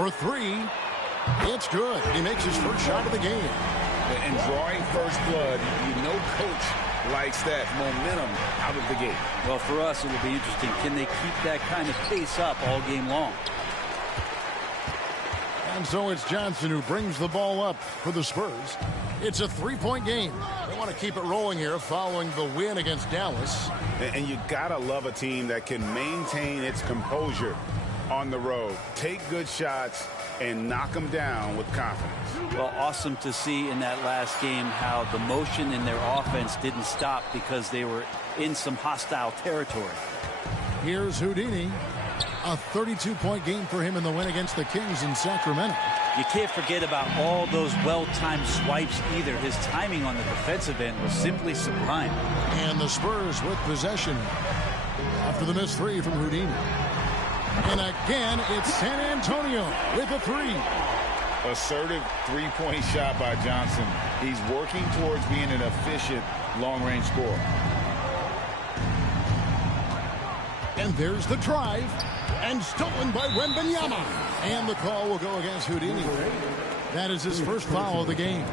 for three. It's good. He makes his first shot of the game. And drawing first blood, you know coach likes that momentum out of the gate. Well, for us, it'll be interesting. Can they keep that kind of pace up all game long? And so it's Johnson who brings the ball up for the Spurs. It's a three-point game. They want to keep it rolling here following the win against Dallas. And you gotta love a team that can maintain its composure on the road. Take good shots and knock them down with confidence. Well, awesome to see in that last game how the motion in their offense didn't stop because they were in some hostile territory. Here's Houdini. A 32-point game for him in the win against the Kings in Sacramento. You can't forget about all those well-timed swipes either. His timing on the defensive end was simply sublime. And the Spurs with possession after the missed three from Houdini. And again, it's San Antonio with a three. Assertive three-point shot by Johnson. He's working towards being an efficient long-range scorer. And there's the drive. And stolen by Wembanyama. And the call will go against Houdini. That is his first foul of the game.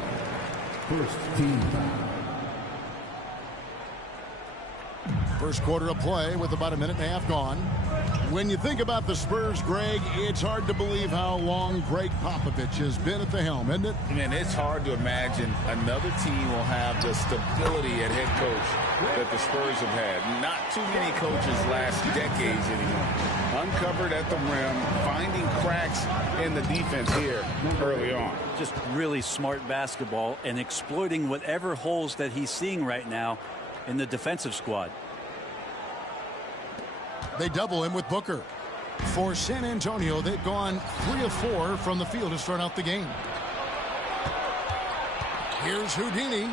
First team foul. First quarter of play with about a minute and a half gone. When you think about the Spurs, Greg, it's hard to believe how long Greg Popovich has been at the helm, isn't it? Man, it's hard to imagine another team will have the stability at head coach that the Spurs have had. Not too many coaches last decades anymore. Uncovered at the rim, finding cracks in the defense here early on. Just really smart basketball and exploiting whatever holes that he's seeing right now in the defensive squad. They double him with Booker. For San Antonio, they've gone 3 of 4 from the field to start out the game. Here's Houdini.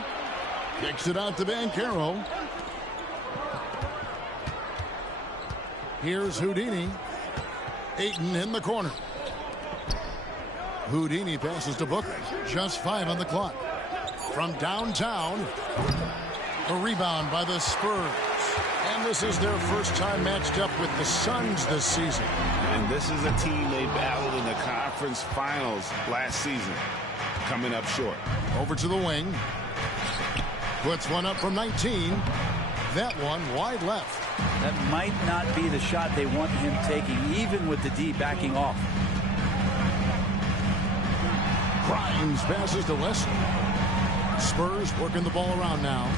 Kicks it out to Banchero. Here's Houdini. Ayton in the corner. Houdini passes to Booker. Just 5 on the clock. From downtown, a rebound by the Spurs. And this is their first time matched up with the Suns this season. And this is a team they battled in the conference finals last season. Coming up short. Over to the wing. Puts one up from 19. That one wide left. That might not be the shot they want him taking, even with the D backing off. Grimes passes to Wesley. Spurs working the ball around now.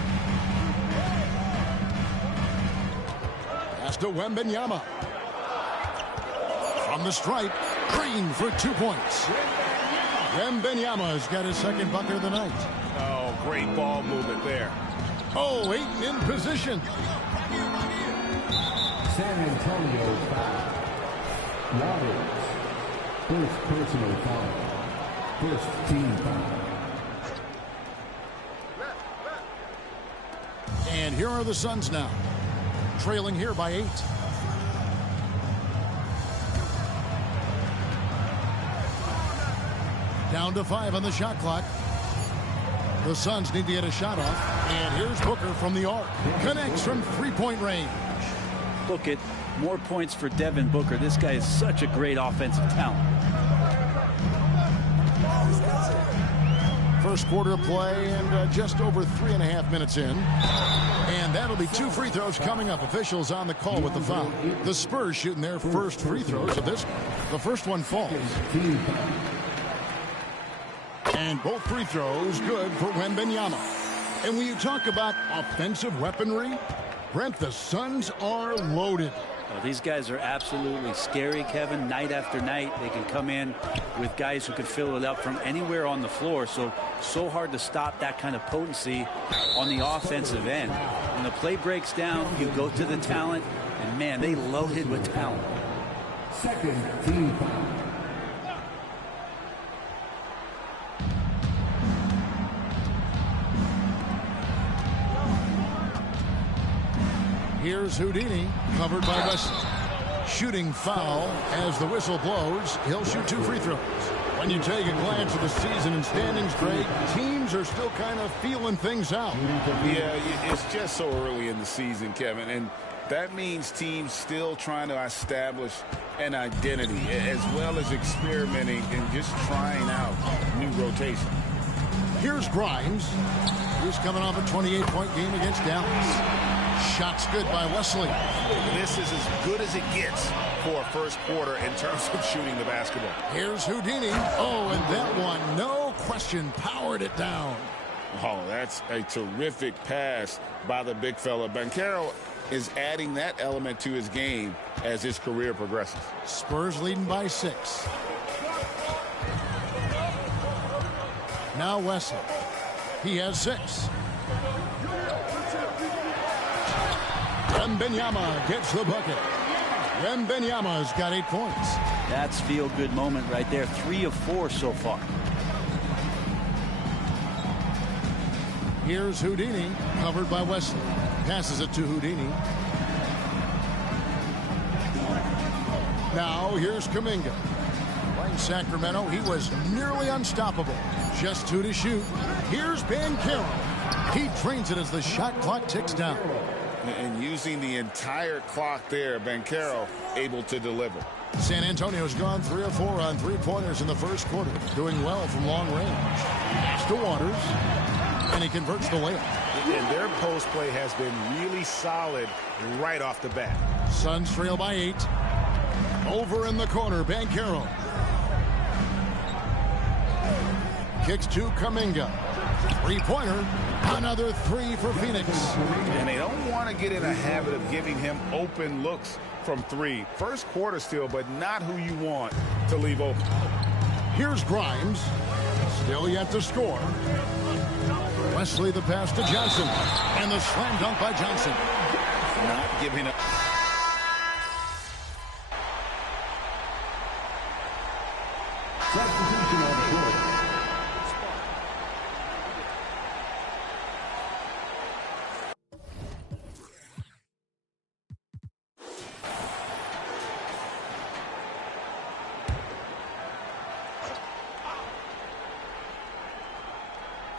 Pass to Wembanyama. From the stripe, Green for 2 points. Wembanyama's got his second bucket of the night. Oh, great ball movement there. Oh, Ayton in position. San Antonio foul. Waters. First personal foul. First team foul. And here are the Suns now. Trailing here by 8. Down to 5 on the shot clock. The Suns need to get a shot off. And here's Booker from the arc. Connects from three-point range. Look at more points for Devin Booker. This guy is such a great offensive talent. First quarter of play and just over 3.5 minutes in. And that'll be 2 free throws coming up. Officials on the call with the foul. The Spurs shooting their first free throws of this. The first one falls. And both free throws good for Wembanyama. And when you talk about offensive weaponry, Brent, the Suns are loaded. Well, these guys are absolutely scary, Kevin. Night after night, they can come in with guys who can fill it up from anywhere on the floor. So hard to stop that kind of potency on the offensive end. When the play breaks down, you go to the talent, and man, they loaded with talent. Second team foul. Here's Houdini, covered by Wesley. Shooting foul as the whistle blows. He'll shoot 2 free throws. When you take a glance at the season and standings, Greg, teams are still kind of feeling things out. Yeah, it's just so early in the season, Kevin. And That means teams still trying to establish an identity as well as experimenting and just trying out new rotations. Here's Grimes, who's coming off a 28-point game against Dallas. Shot's good by Wesley. This is as good as it gets for a first quarter in terms of shooting the basketball. Here's Houdini. Oh, and that one, no question, powered it down. Oh, that's a terrific pass by the big fella. Banchero is adding that element to his game as his career progresses. Spurs leading by 6. Now Wesley. He has 6. Wembanyama gets the bucket. Wembanyama's got 8 points. That's feel-good moment right there. 3 of 4 so far. Here's Houdini, covered by Wesley. Passes it to Houdini. Now here's Kuminga. Playing Sacramento, he was nearly unstoppable. Just 2 to shoot. Here's Banchero. He drains it as the shot clock ticks down. And using the entire clock there, Banchero able to deliver. San Antonio's gone 3 of 4 on 3-pointers in the first quarter. Doing well from long range. Pass to Waters. And he converts the layup. And their post play has been really solid right off the bat. Suns trail by 8. Over in the corner, Banchero. Kicks to Kuminga. 3-pointer. Another 3 for Phoenix. And they don't want to get in a habit of giving him open looks from 3. First quarter still, but not who you want to leave open. Here's Grimes. Still yet to score. Wesley the pass to Johnson. And the slam dunk by Johnson. Not giving up. Substitution on the court.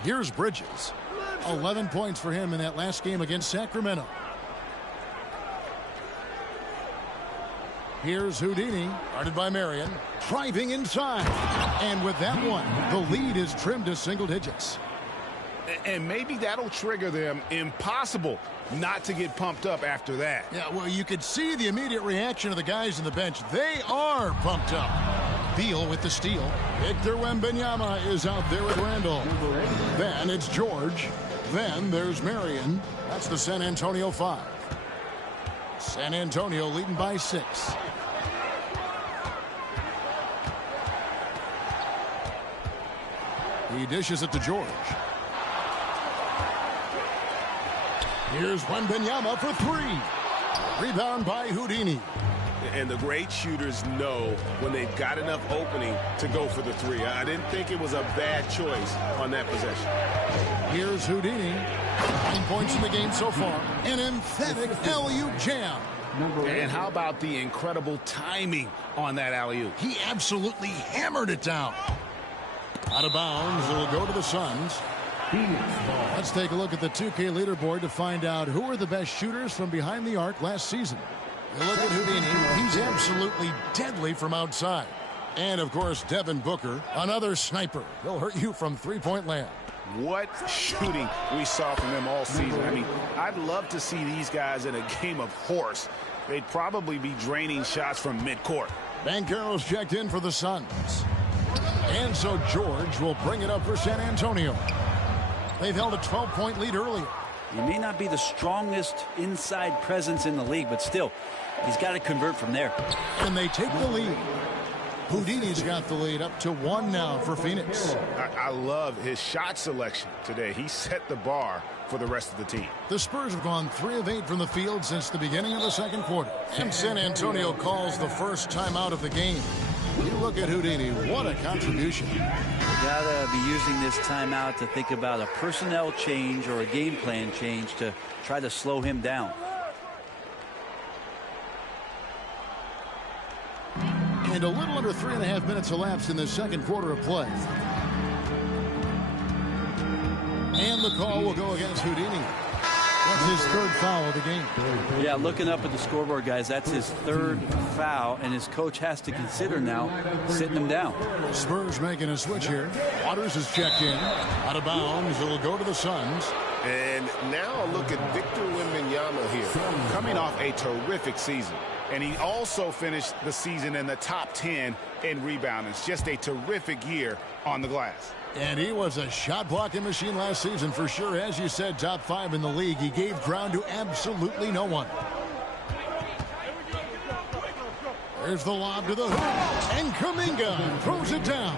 Here's Bridges. 11 points for him in that last game against Sacramento. Here's Houdini, guarded by Marion, driving inside. And with that one, the lead is trimmed to single digits. And maybe that'll trigger them. Impossible not to get pumped up after that. Yeah, well, you could see the immediate reaction of the guys on the bench. They are pumped up. Beal with the steal. Victor Wembanyama is out there with Randall. Then it's George. Then there's Marion. That's the San Antonio 5. San Antonio leading by 6. He dishes it to George. Here's Wembanyama for 3. Rebound by Houdini. And the great shooters know when they've got enough opening to go for the 3. I didn't think it was a bad choice on that possession. Here's Houdini. 9 points in the game so far. An emphatic alley-oop jam. And how about the incredible timing on that alley-oop? He absolutely hammered it down. Out of bounds. It'll go to the Suns. Let's take a look at the 2K leaderboard to find out who are the best shooters from behind the arc last season. You look at Houdini. He's absolutely deadly from outside. And, of course, Devin Booker, another sniper. He'll hurt you from 3-point land. What shooting we saw from them all season. I mean, I'd love to see these guys in a game of horse. They'd probably be draining shots from midcourt. Banchero's checked in for the Suns. And so George will bring it up for San Antonio. They've held a 12-point lead earlier. He may not be the strongest inside presence in the league, but still, he's got to convert from there. And they take the lead. Houdini's got the lead up to 1 now for Phoenix. I love his shot selection today. He set the bar for the rest of the team. The Spurs have gone 3 of 8 from the field since the beginning of the second quarter. And San Antonio calls the first timeout of the game. You look at Houdini, what a contribution. You gotta be using this timeout to think about a personnel change or a game plan change to try to slow him down. And a little under 3.5 minutes elapsed in the second quarter of play. And the call will go against Houdini. Well, His third foul of the game. Yeah, looking up at the scoreboard, guys, that's his third foul, and his coach has to consider now sitting him down. Spurs making a switch here. Waters is checked in. Out of bounds. It'll go to the Suns. And now look at Victor Wembanyama here, coming off a terrific season. And he also finished the season in the top 10 in rebounding. It's just a terrific year on the glass. And he was a shot-blocking machine last season for sure. As you said, top 5 in the league. He gave ground to absolutely no one. There's the lob to the hoop. And Kuminga throws it down.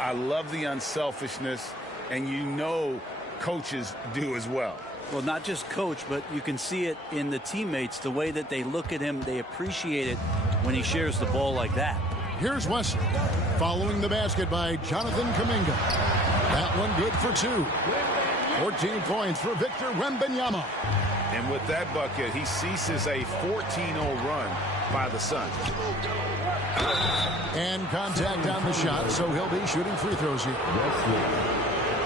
I love the unselfishness, and you know coaches do as well. Well, not just coach, but you can see it in the teammates, the way that they look at him. They appreciate it when he shares the ball like that. Here's Wesley following the basket by Jonathan Kuminga. That one good for 2. 14 points for Victor Wembanyama. And with that bucket, he ceases a 14-0 run by the Suns. And contact on the shot, so he'll be shooting free throws here.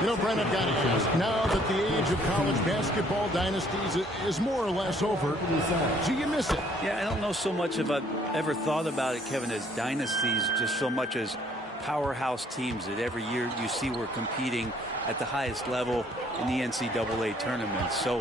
You know, Brent, I've got to ask, now that the age of college basketball dynasties is more or less over, do you miss it? Yeah, I don't know so much if I've ever thought about it, Kevin, as dynasties, just so much as powerhouse teams that every year you see we're competing at the highest level in the NCAA tournament. So,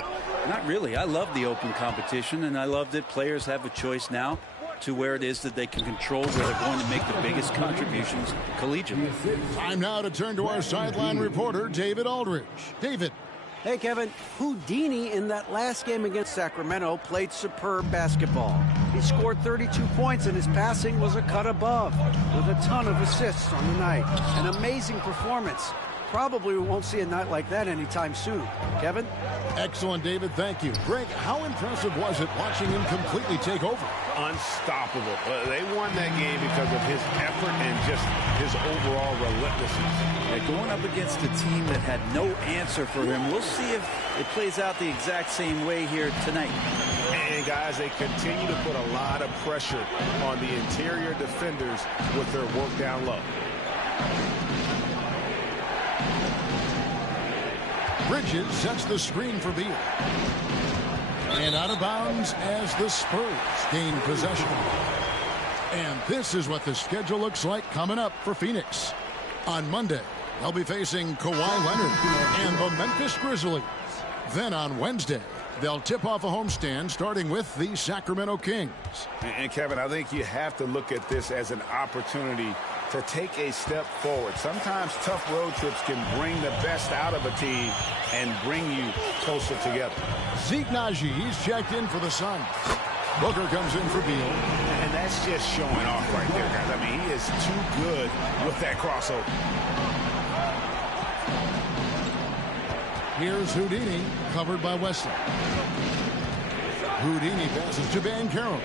not really. I love the open competition, and I love that players have a choice now to where it is that they can control where they're going to make the biggest contributions collegiately. Time now to turn to our sideline reporter, David Aldridge. David. Hey, Kevin. Houdini in that last game against Sacramento played superb basketball. He scored 32 points, and his passing was a cut above, with a ton of assists on the night. An amazing performance. Probably we won't see a night like that anytime soon. Kevin? Excellent, David. Thank you. Greg, how impressive was it watching him completely take over? Unstoppable. They won that game because of his effort and just his overall relentlessness. Going up against a team that had no answer for him, we'll see if it plays out the exact same way here tonight. And guys, they continue to put a lot of pressure on the interior defenders with their work down low. Bridges sets the screen for Beal. And out of bounds as the Spurs gain possession. And this is what the schedule looks like coming up for Phoenix. On Monday, they'll be facing Kawhi Leonard and the Memphis Grizzlies. Then on Wednesday, they'll tip off a homestand starting with the Sacramento Kings. And Kevin, I think you have to look at this as an opportunity to take a step forward. Sometimes tough road trips can bring the best out of a team and bring you closer together. Zeke Naji, he's checked in for the Suns. Booker comes in for Beal. And that's just showing off right there, guys. I mean, he is too good with that crossover. Here's Houdini, covered by Wesley. Houdini passes to Banchero.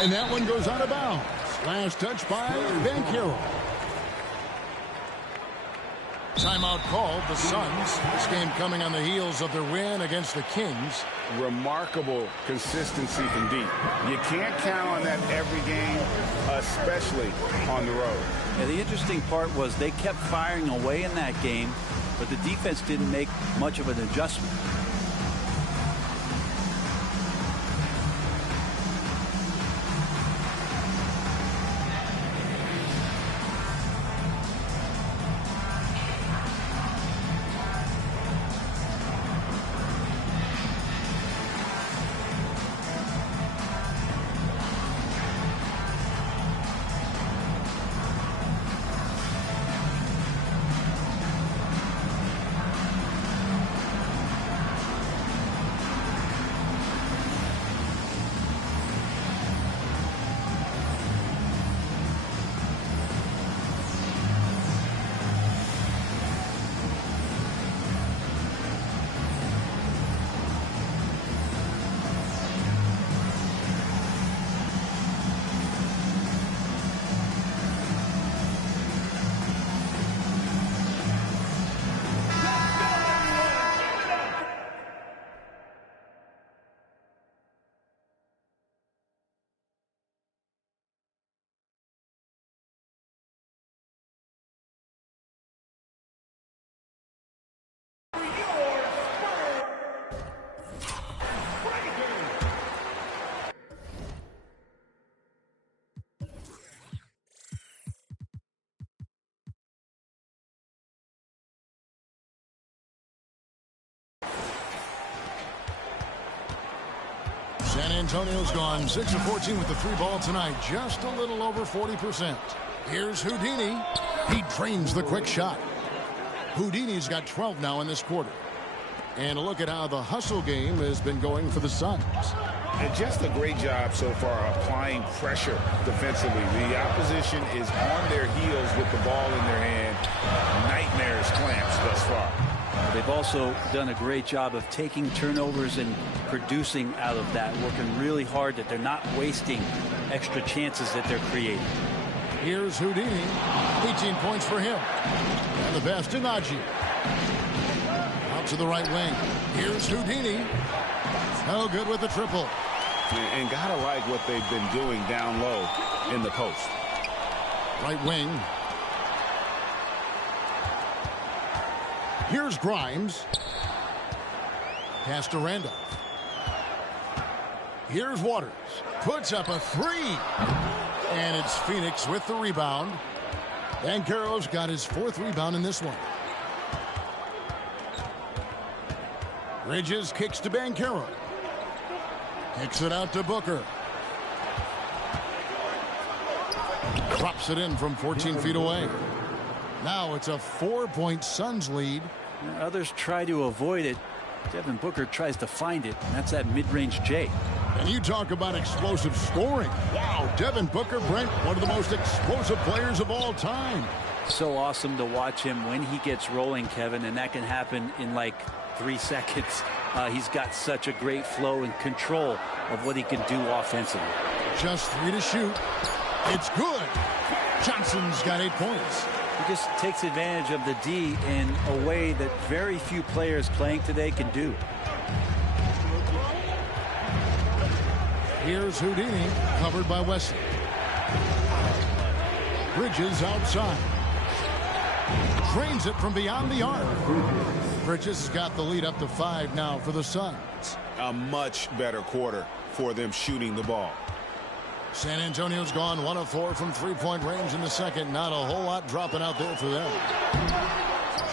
And that one goes out of bounds. Last touch by Banchero. Timeout called, the Suns. This game coming on the heels of their win against the Kings. Remarkable consistency from deep. You can't count on that every game, especially on the road. Yeah, the interesting part was they kept firing away in that game, but the defense didn't make much of an adjustment. Antonio's gone 6 of 14 with the 3-ball tonight, just a little over 40%. Here's Houdini. He drains the quick shot. Houdini's got 12 now in this quarter. And a look at how the hustle game has been going for the Suns. And just a great job so far applying pressure defensively. The opposition is on their heels with the ball in their hand. Nightmares clamps thus far. They've also done a great job of taking turnovers and producing out of that, working really hard that they're not wasting extra chances that they're creating. Here's Houdini. 18 points for him. And the pass to Najee. Out to the right wing. Here's Houdini. No good with the triple. And gotta like what they've been doing down low in the post. Right wing. Here's Grimes. Pass to Randolph. Here's Waters. Puts up a 3. And it's Phoenix with the rebound. Banchero's got his 4th rebound in this one. Bridges kicks to Banchero. Kicks it out to Booker. Drops it in from 14 feet away. Now it's a 4-point Suns lead. Others try to avoid it. Devin Booker tries to find it. And that's that mid-range J. And you talk about explosive scoring. Wow, Devin Booker, Brent, one of the most explosive players of all time. So awesome to watch him when he gets rolling, Kevin, and that can happen in like 3 seconds. He's got such a great flow and control of what he can do offensively. Just 3 to shoot. It's good. Johnson's got 8 points. He just takes advantage of the D in a way that very few players playing today can do. Here's Houdini, covered by Wesley. Bridges outside. Drains it from beyond the arc. Bridges has got the lead up to 5 now for the Suns. A much better quarter for them shooting the ball. San Antonio's gone 1 of 4 from 3-point range in the second. Not a whole lot dropping out there for them.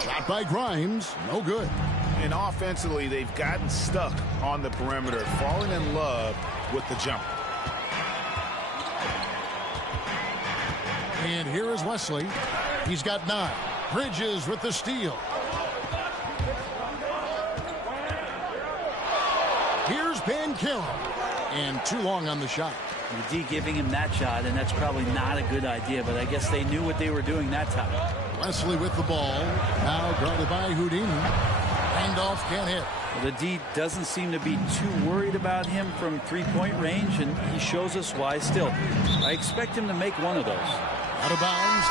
Shot by Grimes. No good. And offensively, they've gotten stuck on the perimeter, falling in love with the jumper. And here is Wesley. He's got 9. Bridges with the steal. Here's Banchero. And too long on the shot. The D giving him that shot, and that's probably not a good idea, but I guess they knew what they were doing that time. Wesley with the ball. Now guarded by Houdini. Randolph can't hit. The D doesn't seem to be too worried about him from 3-point range, and he shows us why still. I expect him to make one of those. Out of bounds.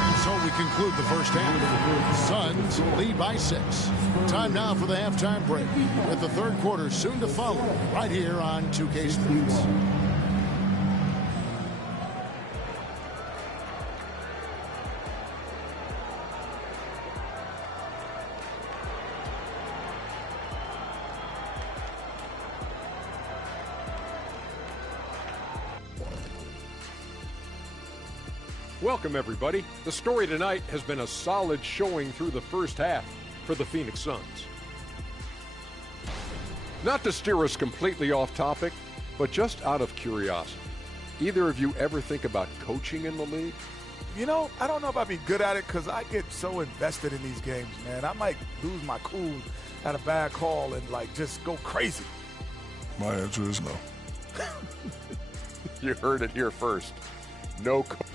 And so we conclude the first half. Suns lead by 6. Time now for the halftime break, with the third quarter soon to follow right here on 2K Sports. Welcome, everybody. The story tonight has been a solid showing through the first half for the Phoenix Suns. Not to steer us completely off topic, but just out of curiosity, either of you ever think about coaching in the league? You know, I don't know if I'd be good at it because I get so invested in these games, man. I might lose my cool at a bad call and, like, just go crazy. My answer is no. You heard it here first. No coach.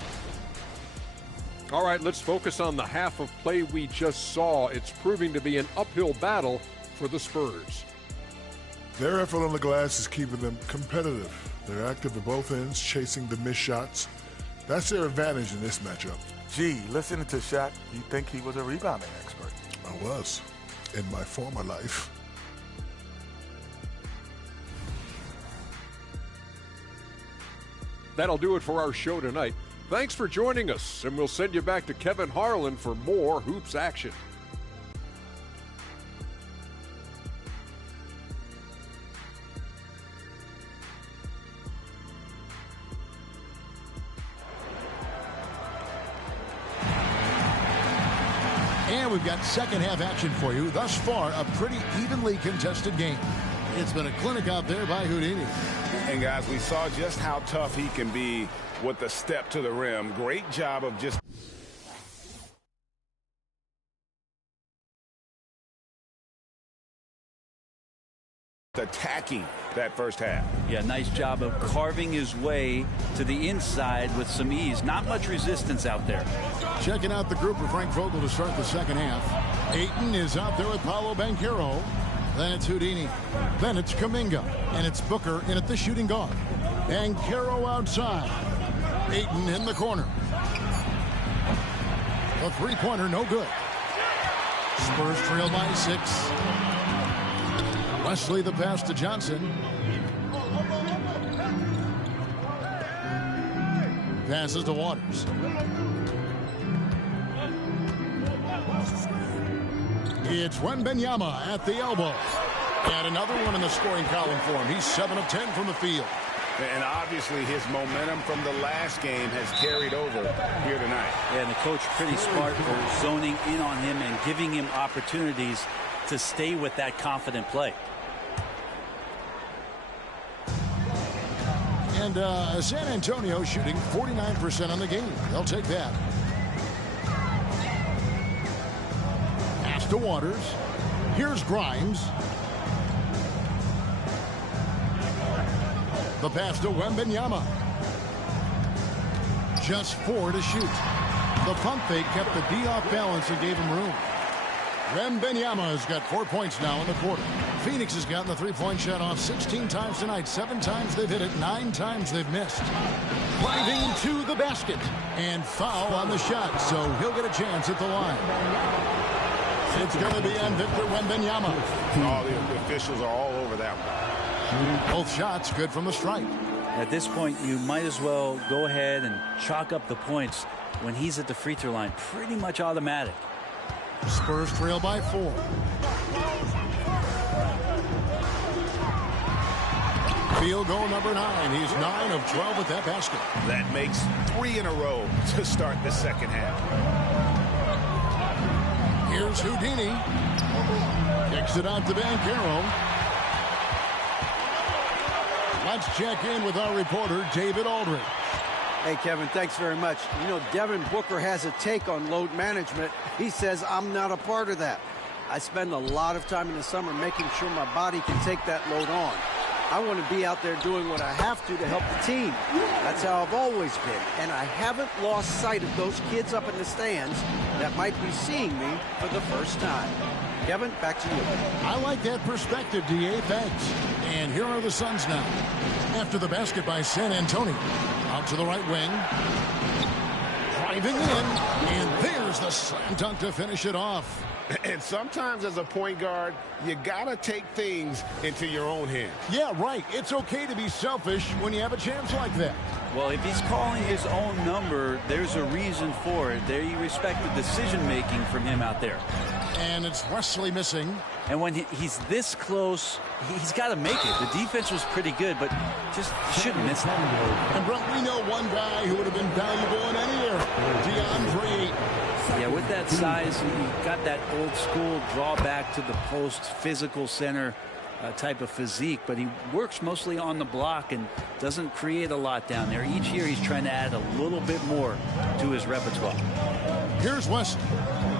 All right, let's focus on the half of play we just saw. It's proving to be an uphill battle for the Spurs. Their effort on the glass is keeping them competitive. They're active at both ends, chasing the missed shots. That's their advantage in this matchup. Gee, listening to Shaq, you'd think he was a rebounding expert. I was, in my former life. That'll do it for our show tonight. Thanks for joining us, and we'll send you back to Kevin Harlan for more hoops action. And we've got second half action for you. Thus far, a pretty evenly contested game. It's been a clinic out there by Houdini. And guys, we saw just how tough he can be with the step to the rim. Great job of just attacking that first half. Yeah, nice job of carving his way to the inside with some ease. Not much resistance out there. Checking out the group of Frank Vogel to start the second half. Ayton is out there with Paolo Banchero. Then it's Houdini. Then it's Kuminga. And it's Booker in at the shooting guard. Banchero outside. Ayton in the corner. The three-pointer, no good. Spurs trail by 6. Wesley the pass to Johnson. Passes to Waters. It's Wembanyama at the elbow. And another one in the scoring column for him. He's 7 of 10 from the field. And obviously his momentum from the last game has carried over here tonight. Yeah, and the coach pretty smart for zoning in on him and giving him opportunities to stay with that confident play. And San Antonio shooting 49% on the game. They'll take that. Pass to Waters. Here's Grimes. The pass to Wembanyama. Just 4 to shoot. The pump fake kept the D off balance and gave him room. Wembanyama has got 4 points now in the quarter. Phoenix has gotten the three-point shot off 16 times tonight. 7 times they've hit it. 9 times they've missed. Driving to the basket. And foul on the shot, so he'll get a chance at the line. It's going to be on Victor Wembanyama. All the officials are all over that one. Both shots good from the stripe. At this point, you might as well go ahead and chalk up the points when he's at the free throw line. Pretty much automatic. Spurs trail by 4. Field goal number 9. He's 9 of 12 at that basket. That makes 3 in a row to start the second half. Here's Houdini. Kicks it out to Banchero. Let's check in with our reporter, David Aldridge. Hey, Kevin, thanks very much. You know, Devin Booker has a take on load management. He says, I'm not a part of that. I spend a lot of time in the summer making sure my body can take that load on. I want to be out there doing what I have to help the team. That's how I've always been. And I haven't lost sight of those kids up in the stands that might be seeing me for the first time. Kevin, back to you. I like that perspective, D.A. Thanks. And here are the Suns now. After the basket by San Antonio. Out to the right wing. Driving in. And there's the slam dunk to finish it off. And sometimes as a point guard, you got to take things into your own hands. Yeah, right. It's okay to be selfish when you have a chance like that. Well, if he's calling his own number, there's a reason for it. There you respect the decision-making from him out there. And it's Wesley missing. And when he's this close, he's got to make it. The defense was pretty good, but just shouldn't miss that. And, Brent, we know one guy who would have been valuable in any era, DeAndre Ayton. Yeah, with that size, he got that old school draw back to the post, physical center type of physique, but he works mostly on the block and doesn't create a lot down there. Each year he's trying to add a little bit more to his repertoire. Here's Wesley.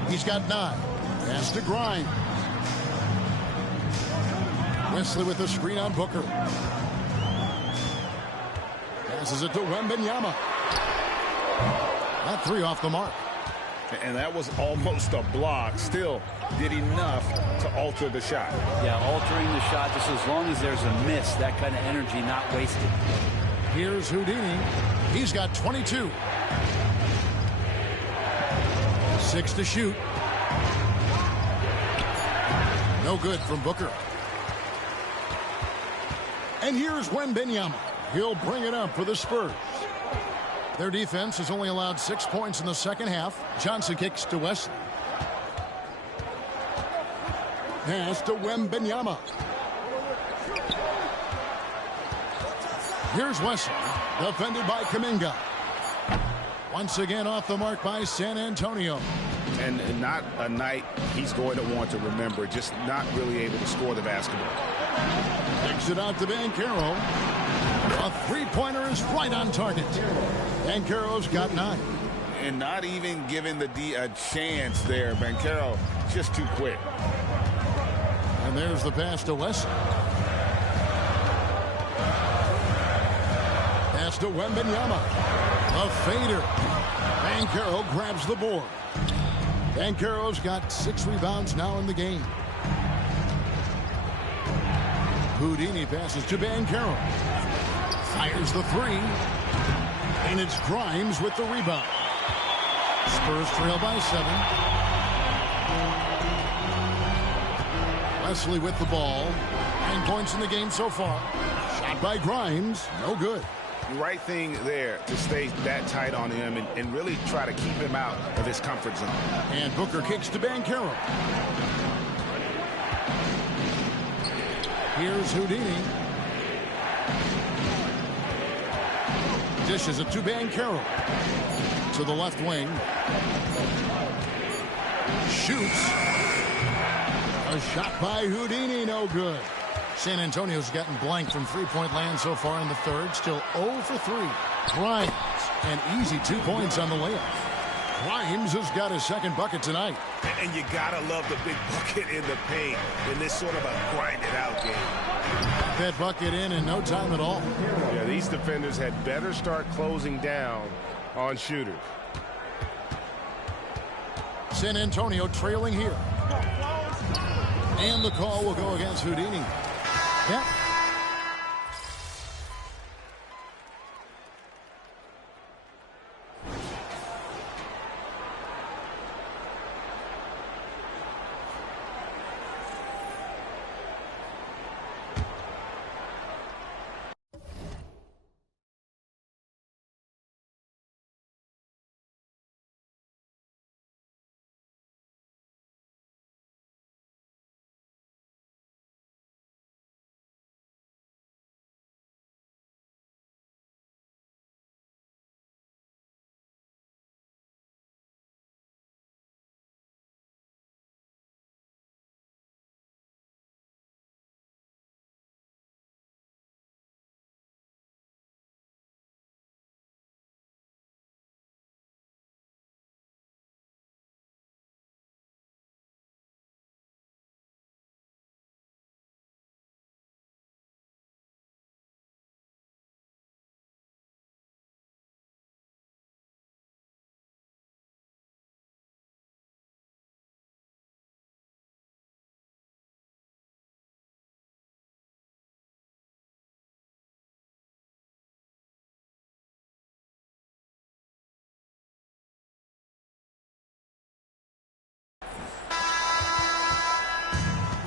He's got 9. Pass to Grimes. Wesley with the screen on Booker. Passes it to Wembanyama. That 3 off the mark. And that was almost a block. Still did enough to alter the shot. Yeah, altering the shot just as long as there's a miss. That kind of energy not wasted. Here's Houdini. He's got 22. 6 to shoot. No good from Booker. And here's Wembanyama. He'll bring it up for the Spurs. Their defense has only allowed 6 points in the second half. Johnson kicks to Wesley. Pass to Wembanyama. Here's Wesley, defended by Kuminga. Once again off the mark by San Antonio. And not a night he's going to want to remember, just not really able to score the basketball. Kicks it out to Banchero. A three-pointer is right on target. Banchero's got 9. And not even giving the D a chance there. Banchero just too quick. And there's the pass to West. Pass to Wembanyama. A fader. Banchero grabs the board. Banchero's got 6 rebounds now in the game. Houdini passes to Banchero. Fires the 3. And it's Grimes with the rebound. Spurs trail by 7. Wesley with the ball. 9 points in the game so far. Shot by Grimes. No good. The right thing there to stay that tight on him and really try to keep him out of his comfort zone. And Booker kicks to Banchero. Here's Houdini. Dishes it to Banchero. To the left wing. Shoots. A shot by Houdini, no good. San Antonio's gotten blank from three-point land so far in the third. Still 0 for 3. Grimes, an easy 2 points on the layup. Grimes has got his second bucket tonight. And you gotta love the big bucket in the paint in this sort of a grind-it-out game. That bucket in no time at all. Yeah, these defenders had better start closing down on shooters. San Antonio trailing here. And the call will go against Houdini. Yep.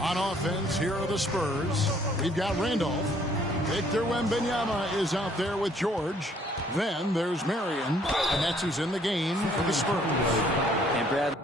On offense, here are the Spurs. We've got Randolph. Victor Wembanyama is out there with George. Then there's Marion, and that's who's in the game for the Spurs. And Bradley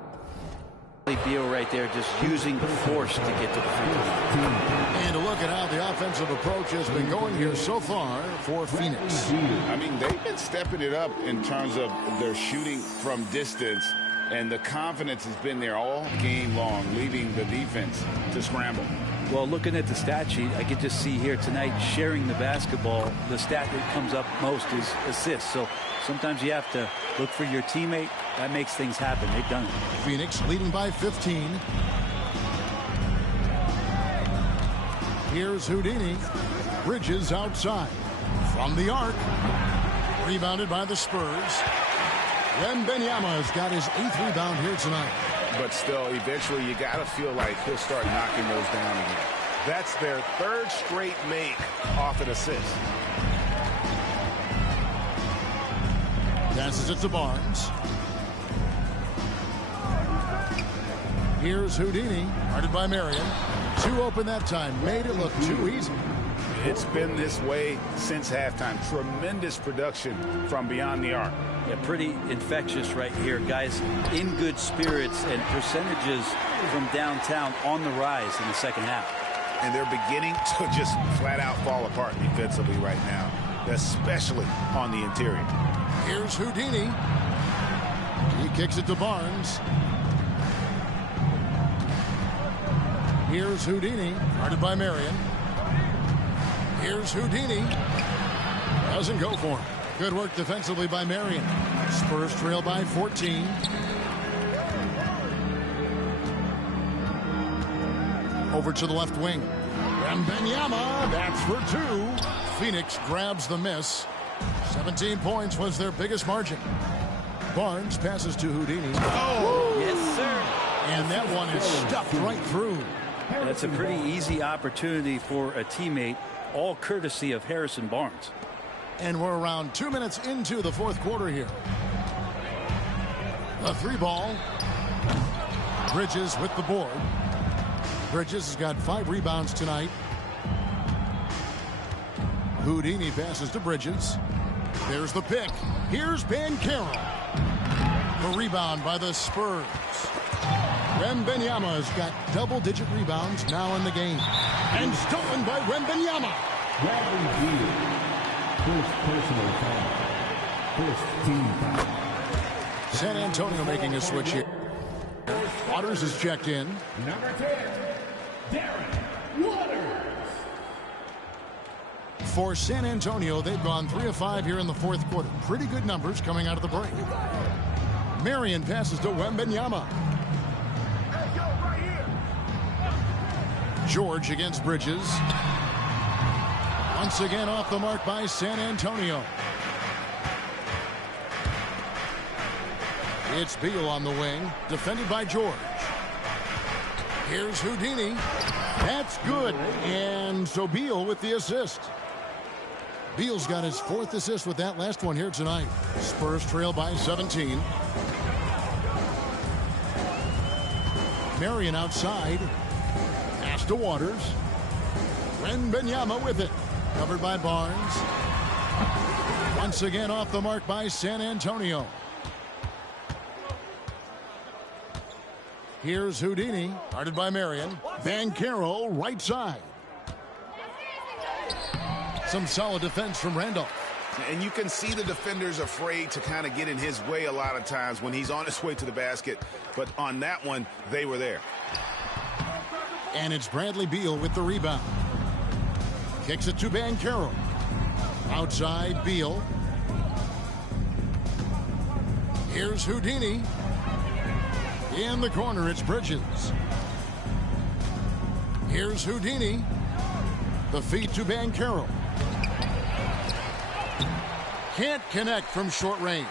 Beal right there just using the force to get to the free throw. And to look at how the offensive approach has been going here so far for Phoenix. I mean, they've been stepping it up in terms of their shooting from distance. And the confidence has been there all game long, leaving the defense to scramble. Well, looking at the stat sheet, I could just see here tonight sharing the basketball. The stat that comes up most is assists. So sometimes you have to look for your teammate. That makes things happen. They've done it. Phoenix leading by 15. Here's Houdini. Bridges outside. From the arc. Rebounded by the Spurs. Wembanyama has got his 8th rebound here tonight. But still, eventually, you got to feel like he'll start knocking those down again. That's their 3rd straight make off an assist. Passes it to Barnes. Here's Houdini, guarded by Marion. 2 open that time. Made it look too easy. It's been this way since halftime. Tremendous production from beyond the arc. Yeah, pretty infectious right here. Guys in good spirits and percentages from downtown on the rise in the second half. And they're beginning to just flat out fall apart defensively right now, especially on the interior. Here's Houdini. He kicks it to Barnes. Here's Houdini, guarded by Marion. Here's Houdini. Doesn't go for him. Good work defensively by Marion. Spurs trail by 14. Over to the left wing. Wembanyama, that's for two. Phoenix grabs the miss. 17 points was their biggest margin. Barnes passes to Houdini. Oh, yes, sir. And that one is stuffed right through. That's a pretty easy opportunity for a teammate, all courtesy of Harrison Barnes. And we're around 2 minutes into the fourth quarter here. A three ball. Bridges with the board. Bridges has got 5 rebounds tonight. Houdini passes to Bridges. There's the pick. Here's Banchero. The rebound by the Spurs. Wembanyama has got double-digit rebounds now in the game. And stolen by Wembanyama. Bradley Beal. First personal foul. First team foul. San Antonio making a switch here. Waters is checked in. Number 10, Darren Waters. For San Antonio, they've gone 3 of 5 here in the fourth quarter. Pretty good numbers coming out of the break. Marion passes to Wembanyama. George against Bridges. Once again off the mark by San Antonio. It's Beal on the wing, defended by George. Here's Houdini. That's good. And so Beal with the assist. Beal's got his 4th assist with that last one here tonight. Spurs trail by 17. Marion outside. Pass to Waters. Wembanyama with it. Covered by Barnes. Once again off the mark by San Antonio. Here's Houdini, guarded by Marion. Banchero, right side. Some solid defense from Randolph. And you can see the defenders afraid to kind of get in his way a lot of times when he's on his way to the basket. But on that one, they were there. And it's Bradley Beal with the rebound. Kicks it to Banchero. Outside, Beal. Here's Houdini. In the corner, it's Bridges. Here's Houdini. The feed to Banchero. Can't connect from short range.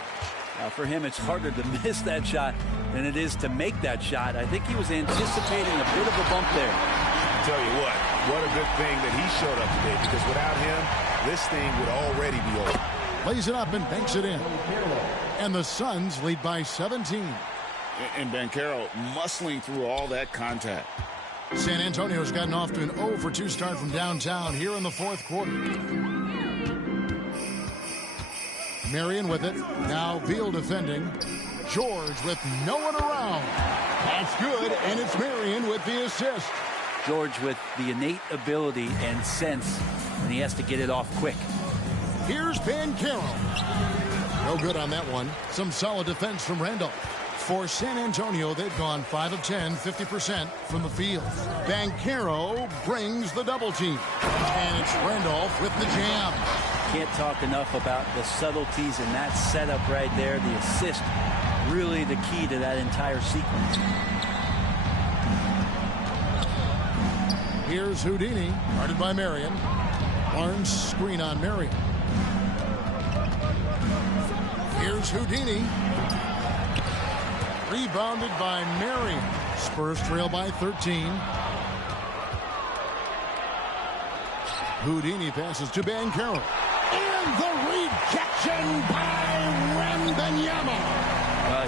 Now for him, it's harder to miss that shot than it is to make that shot. I think he was anticipating a bit of a bump there. I tell you what a good thing that he showed up today, because without him, this thing would already be over. Lays it up and banks it in. And the Suns lead by 17. And Banchero muscling through all that contact. San Antonio's gotten off to an 0 for 2 start from downtown here in the fourth quarter. Marion with it. Now Beal defending. George with no one around. That's good, and it's Marion with the assist. George with the innate ability and sense, and he has to get it off quick. Here's Banchero. No good on that one. Some solid defense from Randolph. For San Antonio, they've gone 5 of 10, 50% from the field. Banchero brings the double team. And it's Randolph with the jam. Can't talk enough about the subtleties in that setup right there. The assist, really the key to that entire sequence. Here's Houdini, guarded by Marion. Barnes screen on Marion. Here's Houdini. Rebounded by Marion. Spurs trail by 13. Houdini passes to Banchero. And the rejection by Wembanyama.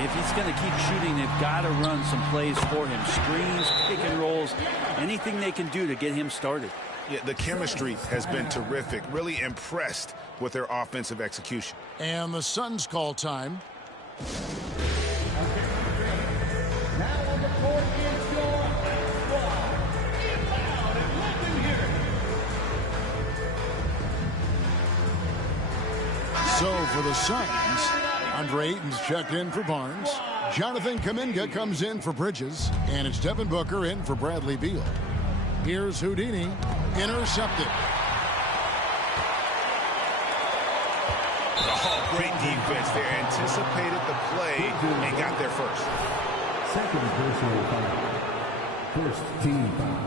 If he's going to keep shooting, they've got to run some plays for him. Screens, pick and rolls, anything they can do to get him started. Yeah, the chemistry has been terrific. Really impressed with their offensive execution. And the Suns call time. So for the Suns, Andre Ayton's checked in for Barnes. Jonathan Kuminga comes in for Bridges. And it's Devin Booker in for Bradley Beal. Here's Houdini. Intercepted. Oh, great defense there. Anticipated the play and got there first. Second personal foul. First team foul.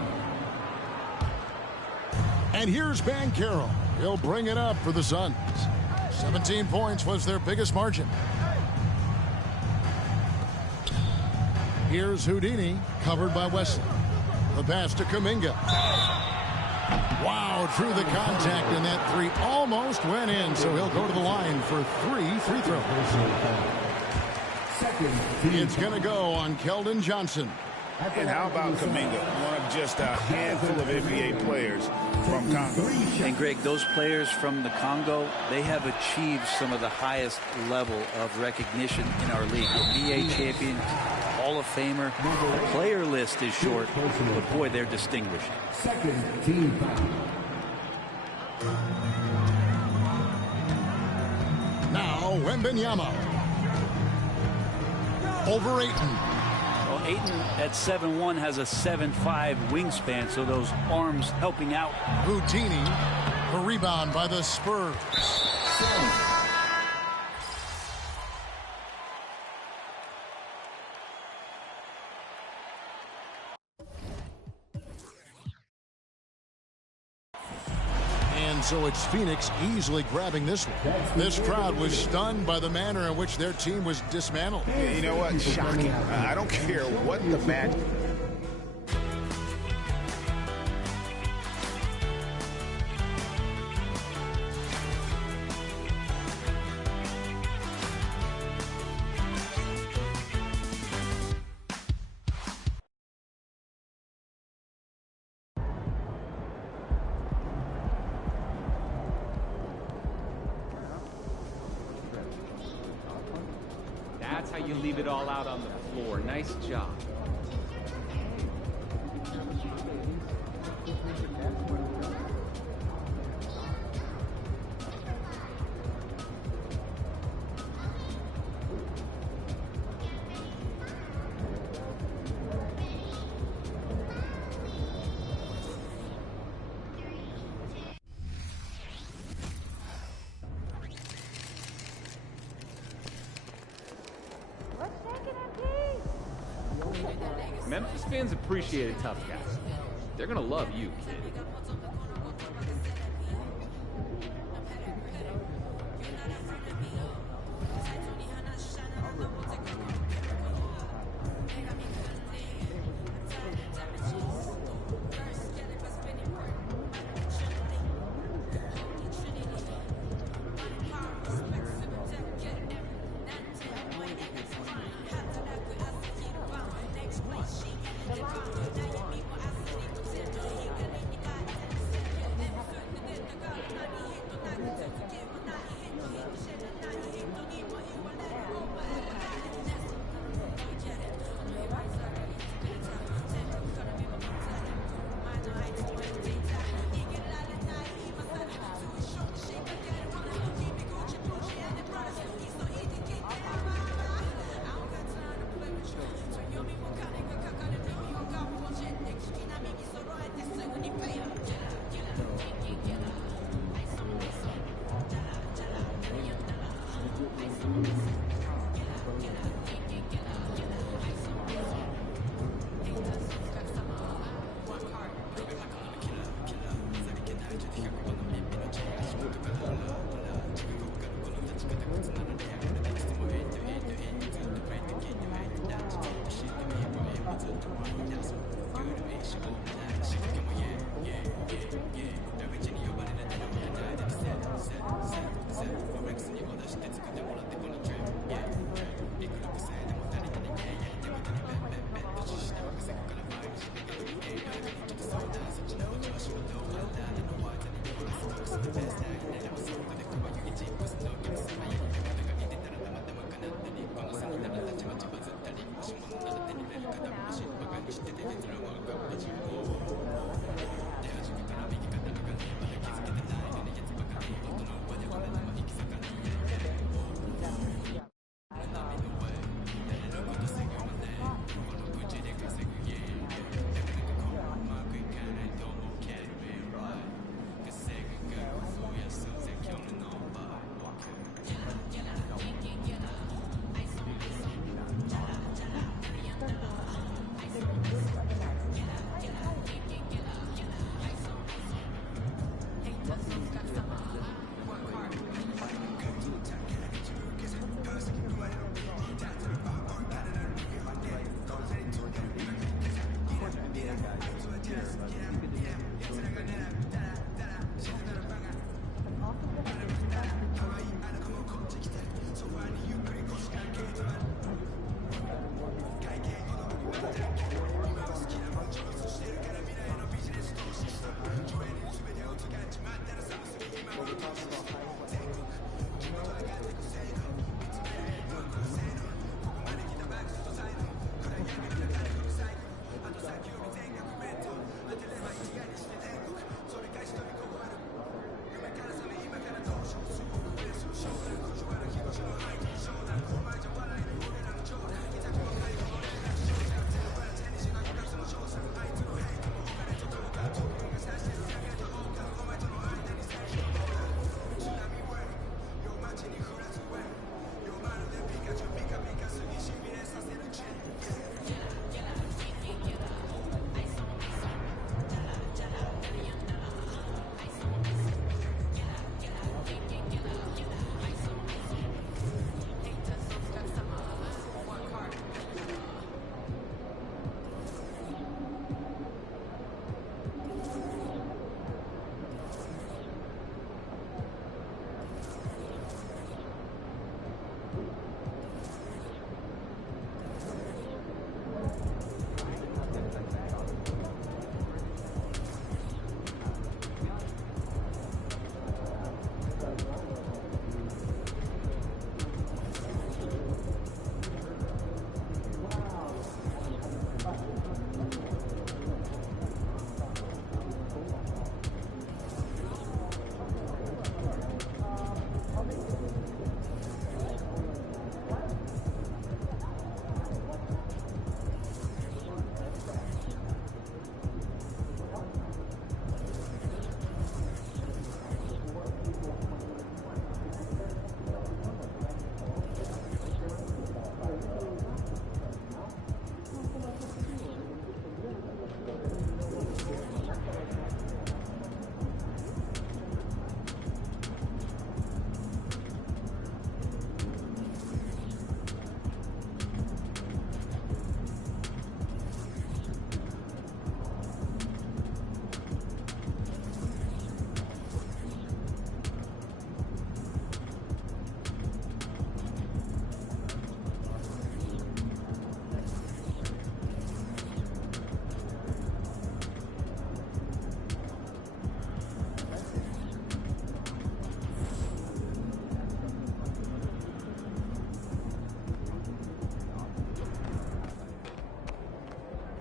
And here's Banchero. He'll bring it up for the Suns. 17 points was their biggest margin. Here's Houdini, covered by Wesley. The pass to Kuminga. Wow, through the contact, and that three almost went in, so he'll go to the line for 3 free throws. It's going to go on Keldon Johnson. And how about Kuminga, one of just a handful of NBA players from Congo. And Greg, those players from the Congo, they have achieved some of the highest level of recognition in our league. NBA champion, Hall of Famer. The player list is short, but boy, they're distinguished. Second team foul. Now, Wembanyama. Over Ayton. Well, Ayton at 7'1" has a 7'5" wingspan, so those arms helping out. Houdini. The rebound by the Spurs. And so it's Phoenix easily grabbing this one. This crowd was stunned by the manner in which their team was dismantled. Yeah, you know what? Shocking. I don't care what the match. That's how you leave it all out on the floor. Nice job. Memphis fans appreciate a tough guy. They're gonna love you, kid.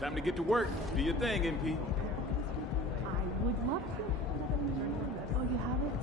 Time to get to work. Do your thing, MP. I would love to. Oh, you have it?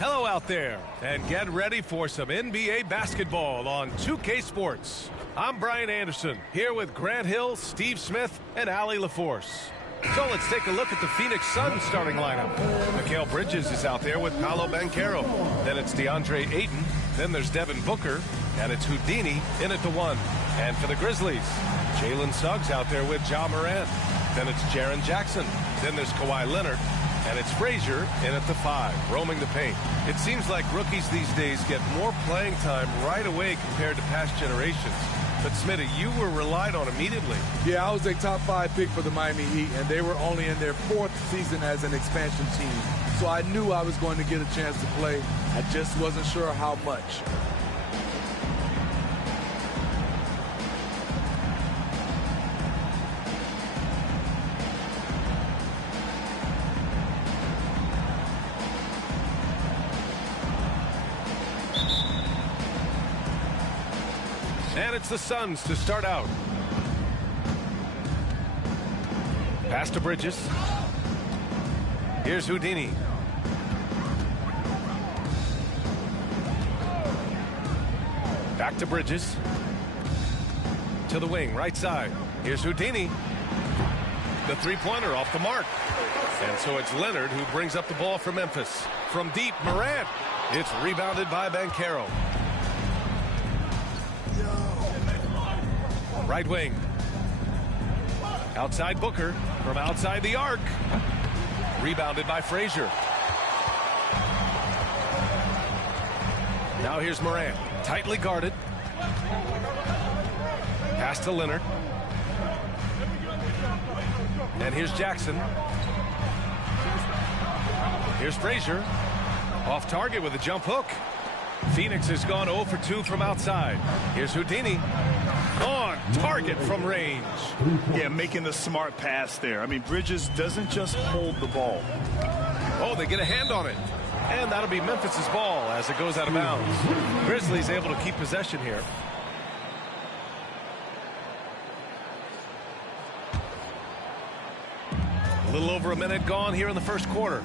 Hello out there, and get ready for some NBA basketball on 2K Sports. I'm Brian Anderson, here with Grant Hill, Steve Smith, and Allie LaForce. So let's take a look at the Phoenix Suns starting lineup. Mikal Bridges is out there with Paolo Banchero. Then it's DeAndre Ayton. Then there's Devin Booker. And it's Houdini in at the 1. And for the Grizzlies, Jalen Suggs out there with Ja Morant. Then it's Jaren Jackson. Then there's Kawhi Leonard. And it's Frazier in at the 5, roaming the paint. It seems like rookies these days get more playing time right away compared to past generations. But Smitty, you were relied on immediately. Yeah, I was a top 5 pick for the Miami Heat, and they were only in their 4th season as an expansion team. So I knew I was going to get a chance to play. I just wasn't sure how much. And it's the Suns to start out. Pass to Bridges. Here's Houdini. Back to Bridges. To the wing, right side. Here's Houdini. The three-pointer off the mark. And so it's Leonard who brings up the ball for Memphis. From deep, Morant. It's rebounded by Banchero. Right wing. Outside Booker. From outside the arc. Rebounded by Frazier. Now here's Morant. Tightly guarded. Pass to Leonard. And here's Jackson. Here's Frazier. Off target with a jump hook. Phoenix has gone 0 for 2 from outside. Here's Houdini. On target from range. Yeah, making a smart pass there. I mean, Bridges doesn't just hold the ball. Oh, they get a hand on it. And that'll be Memphis's ball as it goes out of bounds. Grizzlies able to keep possession here. A little over a minute gone here in the first quarter.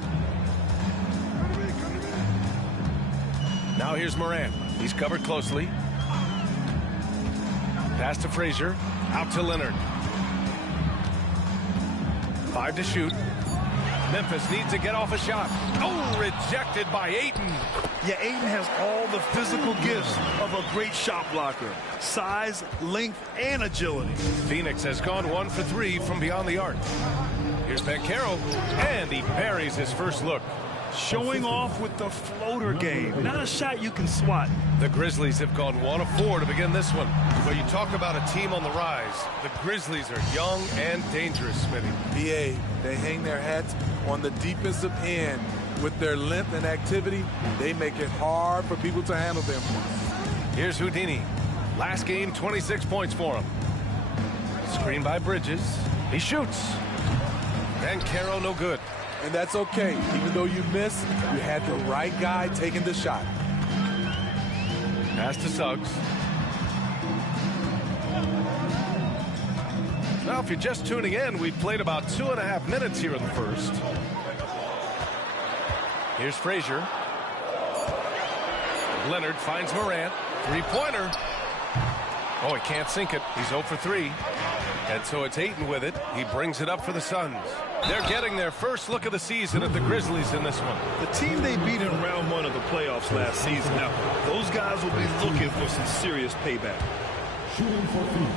Now here's Morant. He's covered closely. Pass to Frazier. Out to Leonard. 5 to shoot. Memphis needs to get off a shot. Oh, rejected by Ayton. Yeah, Ayton has all the physical gifts of a great shot blocker. Size, length, and agility. Phoenix has gone 1 for 3 from beyond the arc. Here's Banchero, and he buries his first look. Showing off with the floater game. Not a shot you can swat. The Grizzlies have gone 1 of 4 to begin this one. But you talk about a team on the rise. The Grizzlies are young and dangerous, Smitty. BA, they hang their hats on the defensive end. With their length and activity, they make it hard for people to handle them. Here's Houdini. Last game, 26 points for him. Screen by Bridges. He shoots. Banchero no good. and that's okay. Even though you missed, you had the right guy taking the shot. Pass to Suggs. Well, if you're just tuning in, we've played about 2.5 minutes here in the first. Here's Frazier. Leonard finds Morant. Three-pointer. Oh, he can't sink it. He's 0 for 3. And so it's Ayton with it. He brings it up for the Suns. They're getting their first look of the season at the Grizzlies in this one. The team they beat in round 1 of the playoffs last season. Now, those guys will be looking for some serious payback. Shooting for Phoenix,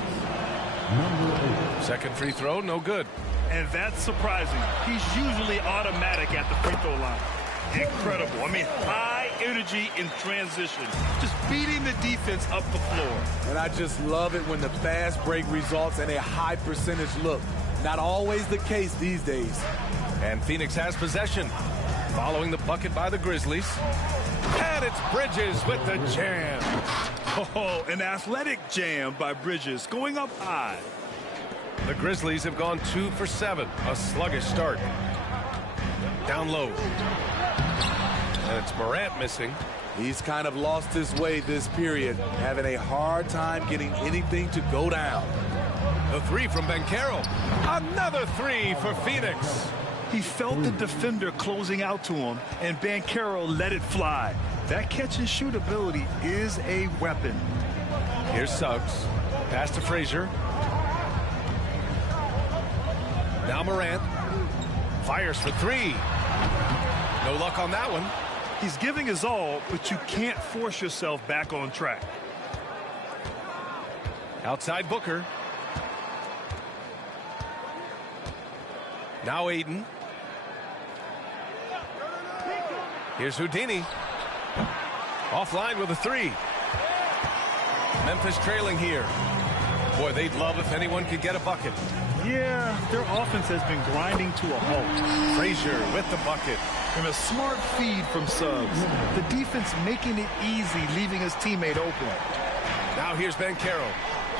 number 8. Second free throw, no good. And that's surprising. He's usually automatic at the free throw line. Incredible. I mean, high energy in transition. Just beating the defense up the floor. And I just love it when the fast break results in a high percentage look. Not always the case these days. And Phoenix has possession. Following the bucket by the Grizzlies. And it's Bridges with the jam. Oh, an athletic jam by Bridges, going up high. The Grizzlies have gone 2 for 7. A sluggish start. Down low. And it's Morant missing. He's kind of lost his way this period, having a hard time getting anything to go down. The three from Banchero. Another three for Phoenix. He felt the defender closing out to him, and Banchero let it fly. That catch-and-shoot ability is a weapon. Here's Suggs. Pass to Frazier. Now Morant. Fires for 3. No luck on that one. He's giving his all, but you can't force yourself back on track. Outside Booker. Now Ayton. Here's Houdini. Offline with a 3. Memphis trailing here. Boy, they'd love if anyone could get a bucket. Yeah, their offense has been grinding to a halt. Frazier with the bucket. And a smart feed from Suggs. The defense making it easy, leaving his teammate open. Now here's Banchero.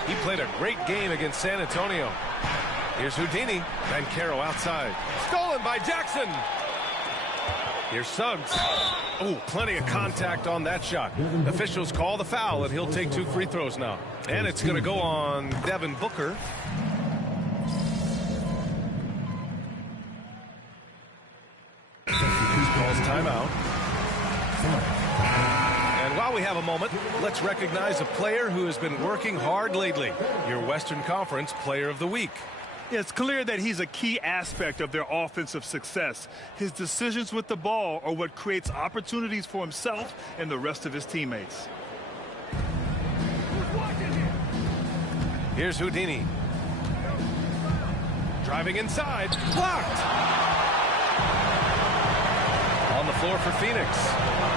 He played a great game against San Antonio. Here's Houdini. Banchero outside. Stolen by Jackson. Here's Suggs. Oh, plenty of contact on that shot. Officials call the foul, and he'll take 2 free throws now. And it's going to go on Devin Booker. Calls timeout. And while we have a moment, let's recognize a player who has been working hard lately. Your Western Conference Player of the Week. It's clear that he's a key aspect of their offensive success. His decisions with the ball are what creates opportunities for himself and the rest of his teammates. Here's Houdini. Driving inside. Blocked. On the floor for Phoenix.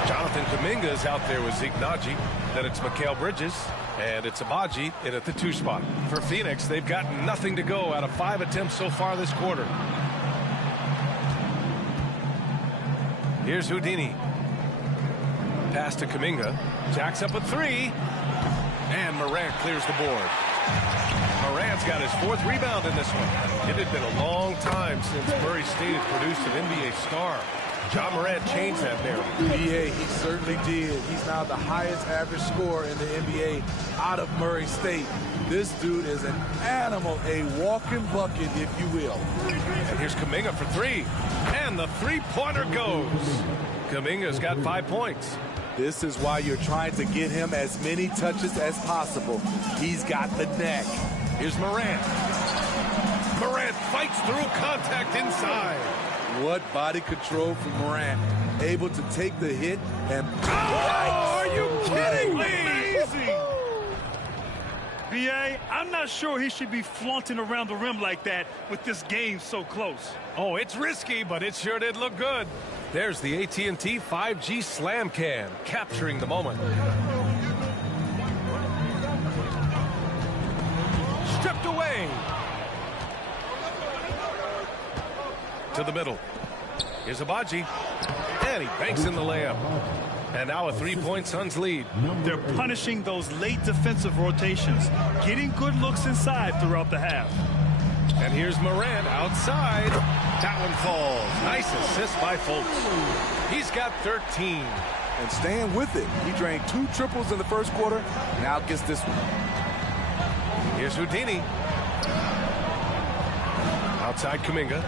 Jonathan Kuminga is out there with Zeke Naji. Then it's Mikal Bridges. And it's Abaji in at the 2 spot. For Phoenix, they've got nothing to go out of 5 attempts so far this quarter. Here's Houdini. Pass to Kuminga. Jacks up a 3. And Morant clears the board. Morant's got his 4th rebound in this one. It had been a long time since Murray State has produced an NBA star. Ja Morant changed that narrative. Yeah, he certainly did. He's now the highest average scorer in the NBA out of Murray State. This dude is an animal, a walking bucket, if you will. And here's Kuminga for 3. And the 3-pointer goes. Kuminga's got 5 points. This is why you're trying to get him as many touches as possible. He's got the neck. Here's Morant. Morant fights through contact inside. What body control from Morant. Able to take the hit and... Oh, are you kidding me? Amazing! B.A., I'm not sure he should be flaunting around the rim like that with this game so close. Oh, it's risky, but it sure did look good. There's the AT&T 5G Slam Can, capturing the moment. Stripped away. To the middle. Here's Abaji. And he banks in the layup. And now a 3-point Suns lead. They're punishing those late defensive rotations, getting good looks inside throughout the half. And here's Morant outside. That one falls. Nice assist by Fultz. He's got 13. And staying with it. He drained 2 triples in the first quarter. Now gets this one. Here's Houdini. Outside Kuminga.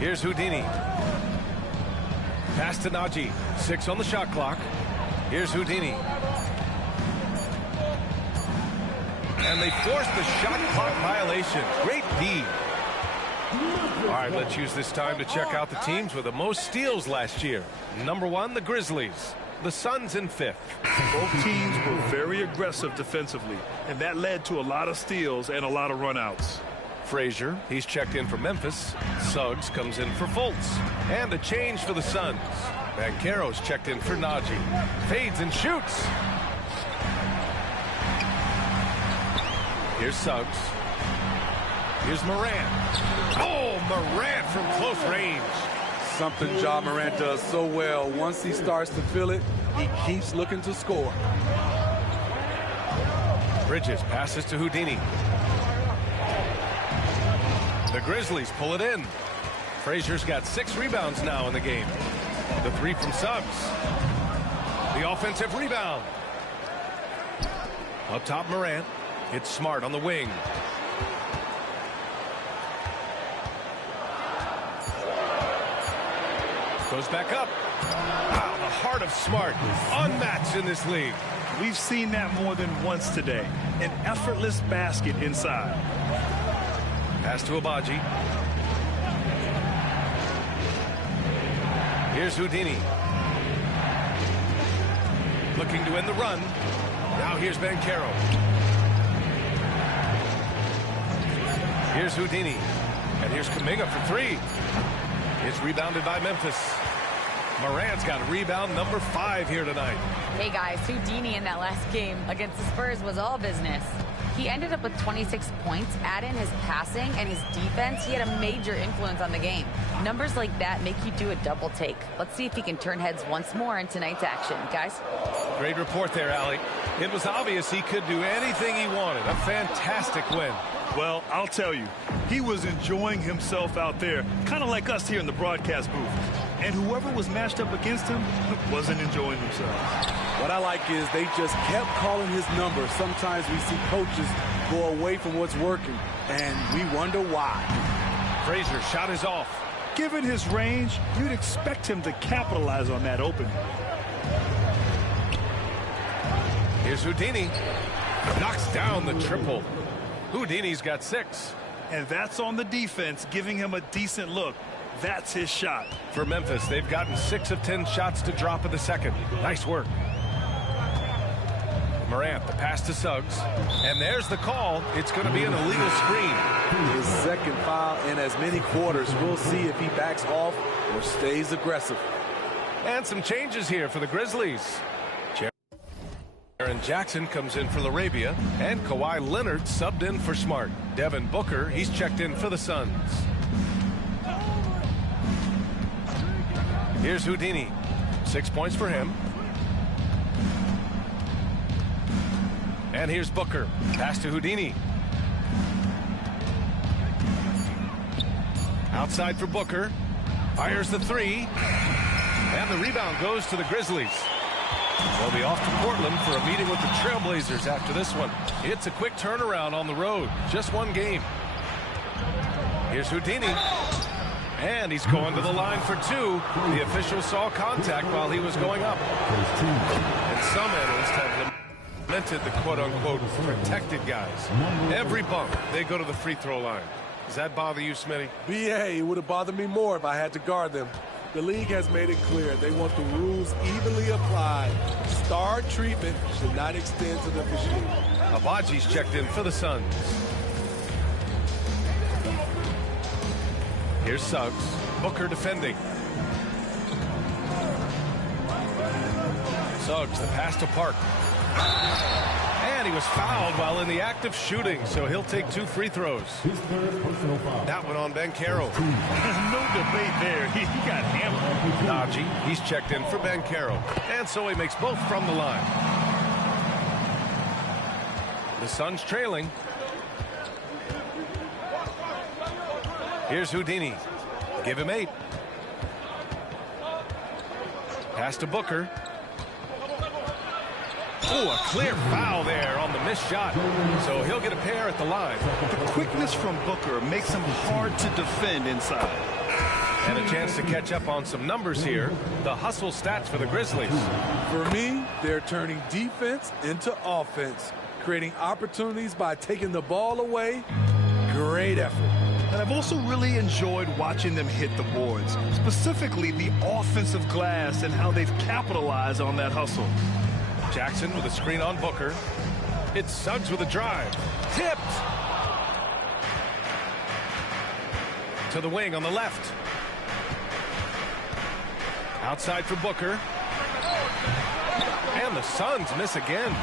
Here's Houdini. Pass to Najee. 6 on the shot clock. Here's Houdini. And they forced the shot clock violation. Great D. All right, let's use this time to check out the teams with the most steals last year. Number 1, the Grizzlies. The Suns in 5th. Both teams were very aggressive defensively, and that led to a lot of steals and a lot of runouts. Frazier, he's checked in for Memphis. Suggs comes in for Fultz. And a change for the Suns. Banchero's checked in for Najee. Fades and shoots. Here's Suggs. Here's Morant. Oh, Morant from close range. Something Ja Morant does so well. Once he starts to feel it, he keeps looking to score. Bridges passes to Houdini. The Grizzlies pull it in. Frazier's got 6 rebounds now in the game. The 3 from Suggs. The offensive rebound. Up top, Morant. It's Smart on the wing. Goes back up. Wow, the heart of Smart. Unmatched in this league. We've seen that more than once today. An effortless basket inside. Pass to Abaji. Here's Houdini. Looking to end the run. Now here's Banchero. Here's Houdini. And here's Kuminga for 3. It's rebounded by Memphis. Morant's got rebound number 5 here tonight. Hey guys, Houdini in that last game against the Spurs was all business. He ended up with 26 points. Add in his passing and his defense, he had a major influence on the game. Numbers like that make you do a double take. Let's see if he can turn heads once more in tonight's action. Guys? Great report there, Allie. It was obvious he could do anything he wanted. A fantastic win. Well, I'll tell you, he was enjoying himself out there, kind of like us here in the broadcast booth. And whoever was matched up against him wasn't enjoying themselves. What I like is they just kept calling his number. Sometimes we see coaches go away from what's working, and we wonder why. Frazier shot is off. Given his range, you'd expect him to capitalize on that opening. Here's Houdini. Knocks down the triple. Houdini's got 6. And that's on the defense, giving him a decent look. That's his shot. For Memphis, they've gotten 6 of 10 shots to drop in the second. Nice work. Morant, the pass to Suggs. And there's the call. It's going to be an illegal screen. His second foul in as many quarters. We'll see if he backs off or stays aggressive. And some changes here for the Grizzlies. Jaren Jackson comes in for LaRabia, and Kawhi Leonard subbed in for Smart. Devin Booker, he's checked in for the Suns. Here's Houdini. 6 points for him. And here's Booker. Pass to Houdini. Outside for Booker. Fires the 3. And the rebound goes to the Grizzlies. They'll be off to Portland for a meeting with the Trailblazers after this one. It's a quick turnaround on the road. Just 1 game. Here's Houdini. And he's going to the line for 2. The official saw contact while he was going up. And some analysts have lamented the quote-unquote protected guys. Every bump, they go to the free throw line. Does that bother you, Smitty? BA, it would have bothered me more if I had to guard them. The league has made it clear they want the rules evenly applied. Star treatment should not extend to the officiating. Abaji's checked in for the Suns. Here's Suggs. Booker defending. Suggs, the pass to Park. And he was fouled while in the act of shooting, so he'll take 2 free throws. That one on Banchero. No debate there. He got hammered. Najee, he's checked in for Banchero. And so he makes both from the line. The Suns trailing. Here's Houdini. Give him 8. Pass to Booker. Oh, a clear foul there on the missed shot. So he'll get a pair at the line. The quickness from Booker makes him hard to defend inside. And a chance to catch up on some numbers here. The hustle stats for the Grizzlies. For me, they're turning defense into offense, creating opportunities by taking the ball away. Great effort. And I've also really enjoyed watching them hit the boards, specifically the offensive glass and how they've capitalized on that hustle. Jackson with a screen on Booker. It's Suggs with a drive. Tipped. To the wing on the left. Outside for Booker. And the Suns miss again.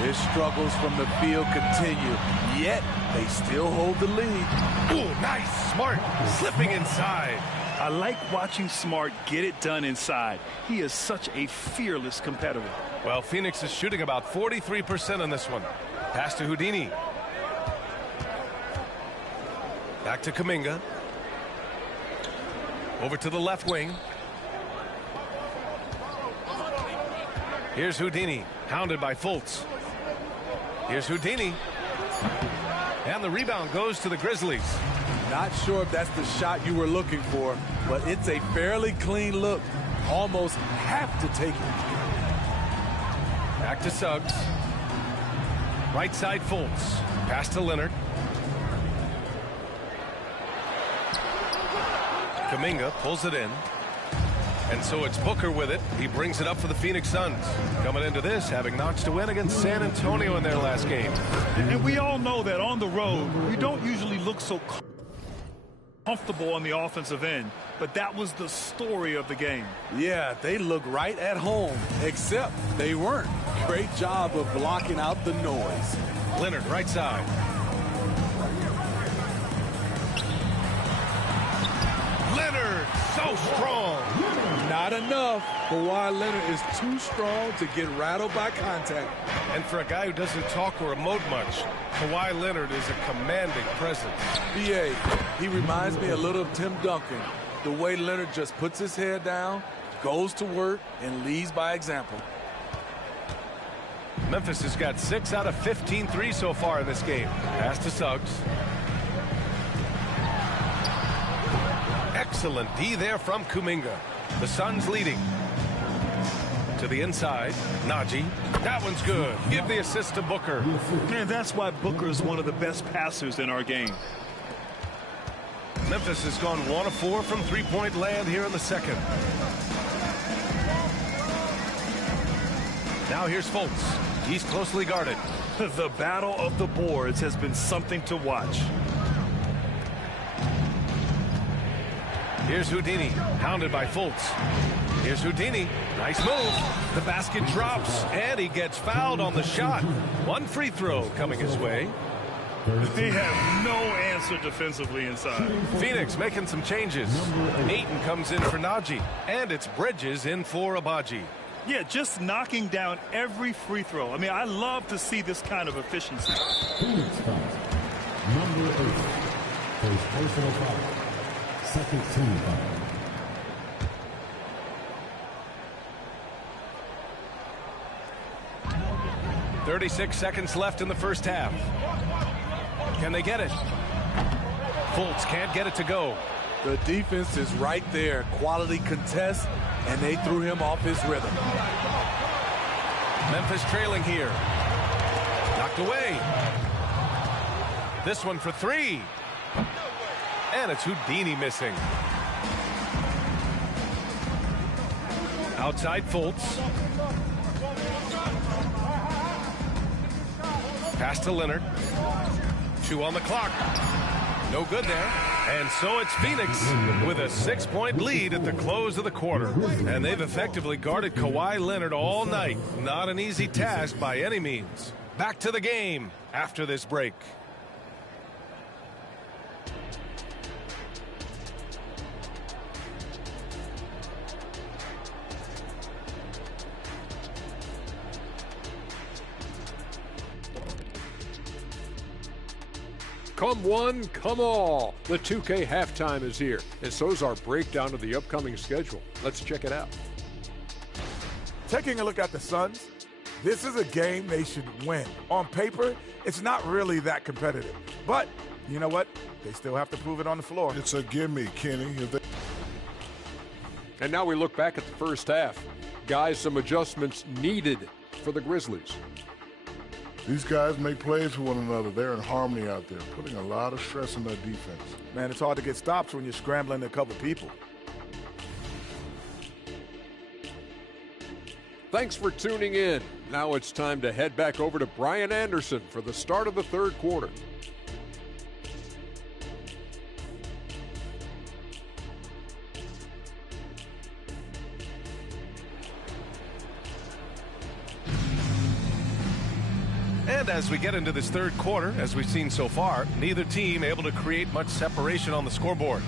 Their struggles from the field continue, yet they still hold the lead. Ooh, nice. Smart slipping inside. I like watching Smart get it done inside. He is such a fearless competitor. Well, Phoenix is shooting about 43% on this one. Pass to Houdini. Back to Kuminga. Over to the left wing. Here's Houdini, hounded by Fultz. Here's Houdini. And the rebound goes to the Grizzlies. Not sure if that's the shot you were looking for, but it's a fairly clean look. Almost have to take it. Back to Suggs. Right side Fultz. Pass to Leonard. Kuminga pulls it in. And so it's Booker with it. He brings it up for the Phoenix Suns. Coming into this, having notched a win against San Antonio in their last game. And we all know that on the road, you don't usually look so comfortable on the offensive end. But that was the story of the game. Yeah, they look right at home, except they weren't. Great job of blocking out the noise. Leonard, right side. Leonard, so strong. Not enough. Kawhi Leonard is too strong to get rattled by contact. And for a guy who doesn't talk or emote much, Kawhi Leonard is a commanding presence. B.A., he reminds me a little of Tim Duncan. The way Leonard just puts his head down, goes to work, and leads by example. Memphis has got 6 out of 15 threes so far in this game. Pass to Suggs. Excellent D there from Kuminga. The Suns leading. To the inside, Najee. That one's good. Give the assist to Booker. Man, that's why Booker is one of the best passers in our game. Memphis has gone 1 of 4 from three-point land here in the second. Now here's Fultz. He's closely guarded. The battle of the boards has been something to watch. Here's Houdini, hounded by Fultz. Here's Houdini. Nice move. The basket drops, and he gets fouled on the shot. One free throw coming his way. They have no answer defensively inside. Phoenix making some changes. Ayton comes in for Najee, and it's Bridges in for Abaji. Yeah, just knocking down every free throw. I mean, I love to see this kind of efficiency. Phoenix foul. Number 8. First personal foul. Second team foul. .36 seconds left in the first half. Can they get it? Fultz can't get it to go. The defense is right there. Quality contest, and they threw him off his rhythm. Memphis trailing here. Knocked away. This one for 3. And it's Houdini missing. Outside Fultz. Pass to Leonard. 2 on the clock. No good there. And so it's Phoenix with a 6-point lead at the close of the quarter. And they've effectively guarded Kawhi Leonard all night. Not an easy task by any means. Back to the game after this break. Come one, come all. The 2K halftime is here, and so's our breakdown of the upcoming schedule. Let's check it out. Taking a look at the Suns, this is a game they should win. On paper, it's not really that competitive. But you know what? They still have to prove it on the floor. It's a gimme, Kenny. And now we look back at the first half. Guys, some adjustments needed for the Grizzlies. These guys make plays for one another. They're in harmony out there, putting a lot of stress on their defense. Man, it's hard to get stops when you're scrambling to cover people. Thanks for tuning in. Now it's time to head back over to Brian Anderson for the start of the third quarter. And as we get into this third quarter, as we've seen so far, neither team able to create much separation on the scoreboard.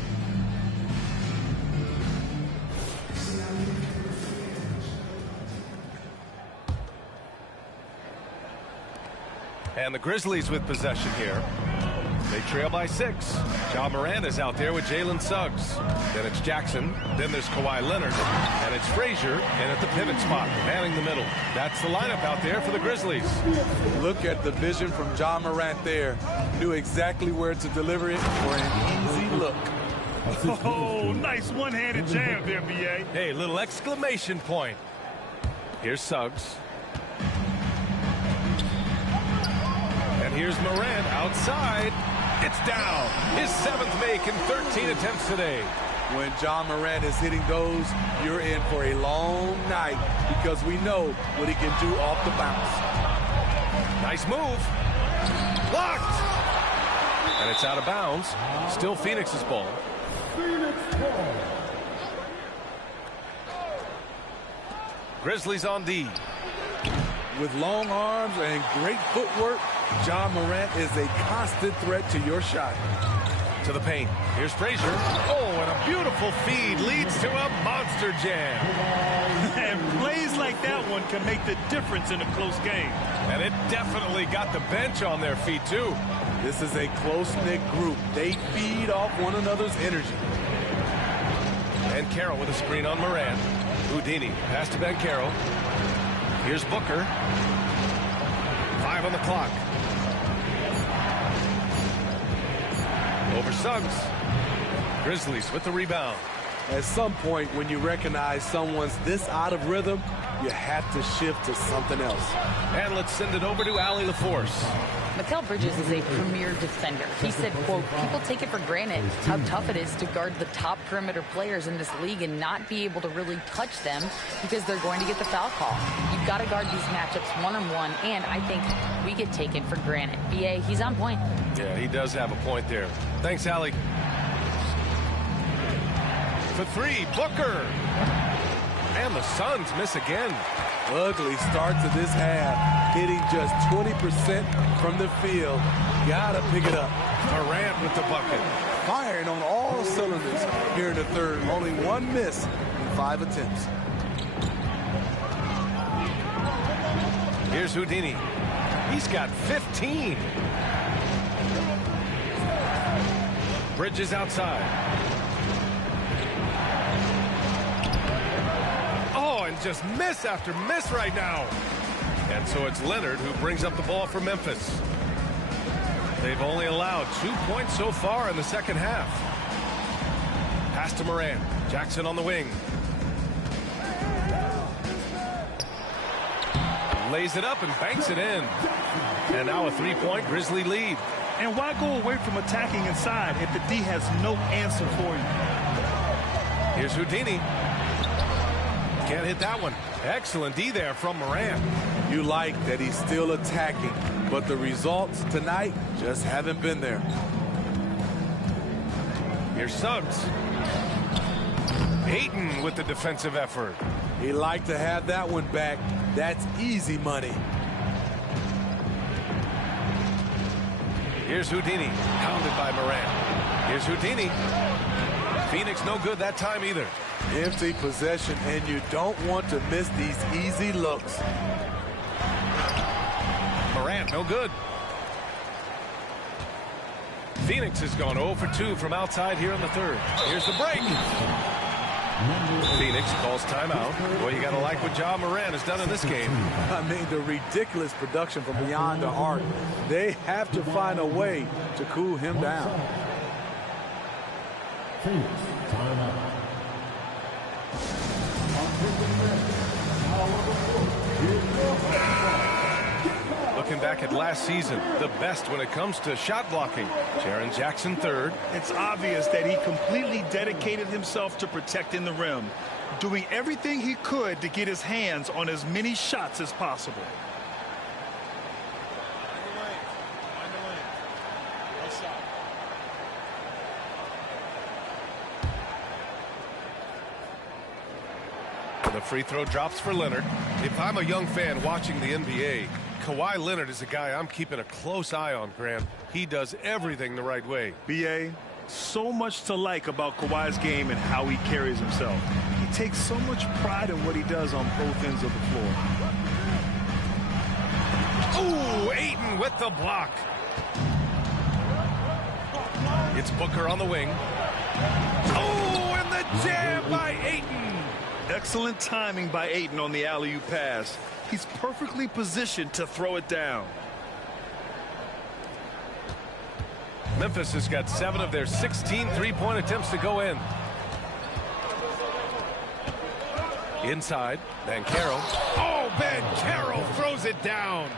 And the Grizzlies with possession here. They trail by 6. Ja Morant is out there with Jalen Suggs. Then it's Jackson. Then there's Kawhi Leonard. And it's Frazier in at the pivot spot, manning the middle. That's the lineup out there for the Grizzlies. Look at the vision from Ja Morant there. Knew exactly where to deliver it for an easy look. Oh, nice one-handed jam there, B.A. Hey, little exclamation point. Here's Suggs. And here's Morant outside. It's down. His 7th make in 13 attempts today. When Ja Morant is hitting those, you're in for a long night because we know what he can do off the bounce. Nice move. Blocked. And it's out of bounds. Still Phoenix's ball. Grizzlies on D. With long arms and great footwork, Ja Morant is a constant threat to your shot. To the paint. Here's Frazier. Oh, and a beautiful feed leads to a monster jam. And plays like that one can make the difference in a close game. And it definitely got the bench on their feet, too. This is a close-knit group. They feed off one another's energy. And Carroll with a screen on Morant. Houdini pass to Banchero. Here's Booker. 5 on the clock. Over Suggs. Grizzlies with the rebound. At some point, when you recognize someone's this out of rhythm, you have to shift to something else. And let's send it over to Allie LaForce. Mikal Bridges is a premier defender. He said, quote, people take it for granted how tough it is to guard the top perimeter players in this league and not be able to really touch them because they're going to get the foul call. You've got to guard these matchups one-on-one, and I think we get taken for granted. B.A., he's on point. Yeah, he does have a point there. Thanks, Allie. For 3, Booker. And the Suns miss again. Ugly start to this half, hitting just 20% from the field. Gotta pick it up. Morant with the bucket. Firing on all cylinders here in the third. Only 1 miss in 5 attempts. Here's Houdini. He's got 15. Bridges outside. And just miss after miss right now. And so it's Leonard who brings up the ball for Memphis. They've only allowed 2 points so far in the second half. Pass to Morant. Jackson on the wing. Lays it up and banks it in. And now a 3-point Grizzly lead. And why go away from attacking inside if the D has no answer for you? Here's Houdini. Can't hit that one. Excellent D there from Morant. You like that he's still attacking, but the results tonight just haven't been there. Here's Suggs. Ayton with the defensive effort. He'd like to have that one back. That's easy money. Here's Houdini. Pounded by Morant. Here's Houdini. Phoenix no good that time either. Empty possession, and you don't want to miss these easy looks. Morant, no good. Phoenix has gone 0 for 2 from outside here in the third. Here's the break. Phoenix calls timeout. Well, you got to like what Ja Morant has done in this game. I mean, the ridiculous production from beyond the arc. They have to find a way to cool him down. Phoenix, timeout. Looking back at last season, the best when it comes to shot blocking. Jaren Jackson third. It's obvious that he completely dedicated himself to protecting the rim, doing everything he could to get his hands on as many shots as possible. The free throw drops for Leonard. If I'm a young fan watching the NBA, Kawhi Leonard is a guy I'm keeping a close eye on, Graham. He does everything the right way. B.A., so much to like about Kawhi's game and how he carries himself. He takes so much pride in what he does on both ends of the floor. Ooh, Ayton with the block. It's Booker on the wing. Oh, and the jam by Ayton. Excellent timing by Ayton on the alley-oop pass. He's perfectly positioned to throw it down. Memphis has got 7 of their 16 three-point attempts to go in. Inside, Banchero. Oh, Banchero throws it down.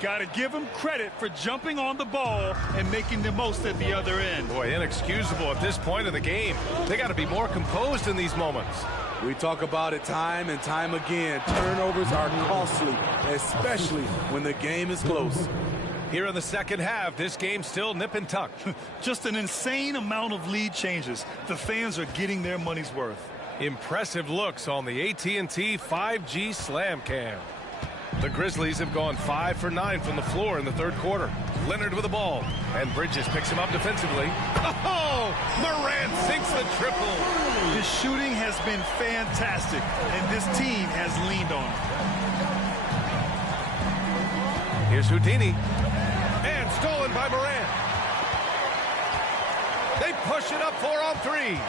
Got to give him credit for jumping on the ball and making the most at the other end. Boy, inexcusable at this point of the game. They got to be more composed in these moments. We talk about it time and time again. Turnovers are costly, especially when the game is close. Here in the second half, this game's still nip and tuck. Just an insane amount of lead changes. The fans are getting their money's worth. Impressive looks on the AT&T 5G Slam Cam. The Grizzlies have gone 5 for 9 from the floor in the third quarter. Leonard with the ball, and Bridges picks him up defensively. Oh, Morant sinks the triple. His shooting has been fantastic, and this team has leaned on him. Here's Houdini, and stolen by Morant. They push it up 4 on 3.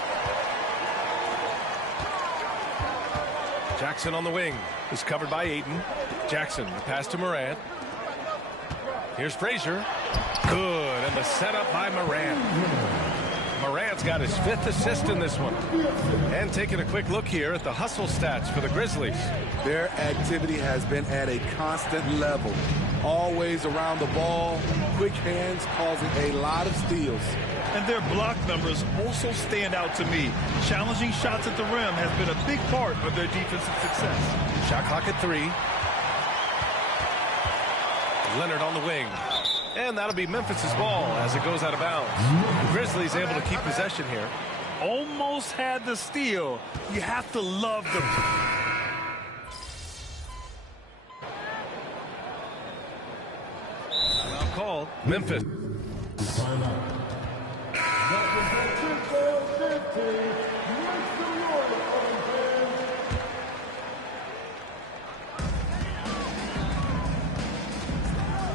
Jackson on the wing is covered by Ayton. Jackson, the pass to Morant. Here's Frazier. Good, and the setup by Morant. Morant's got his 5th assist in this one. And taking a quick look here at the hustle stats for the Grizzlies. Their activity has been at a constant level. Always around the ball, quick hands causing a lot of steals. And their block numbers also stand out to me. Challenging shots at the rim has been a big part of their defensive success. Shot clock at 3. Leonard on the wing. And that'll be Memphis's ball as it goes out of bounds. Grizzlies able to keep possession here. Almost had the steal. You have to love the... Well called. Memphis.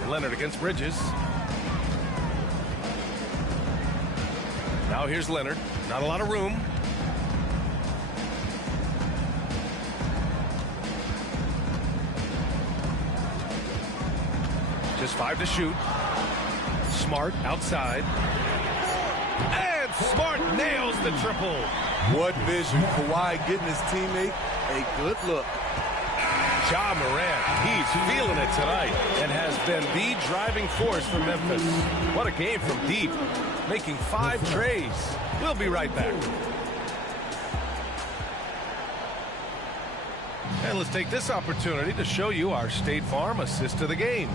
Leonard against Bridges. Now here's Leonard. Not a lot of room. Just 5 to shoot. Smart outside. And Smart nails the triple. What vision. Kawhi getting his teammate a good look. Ja Morant, he's feeling it tonight and has been the driving force for Memphis. What a game from deep, making 5 trays. We'll be right back. And let's take this opportunity to show you our State Farm assist of the game.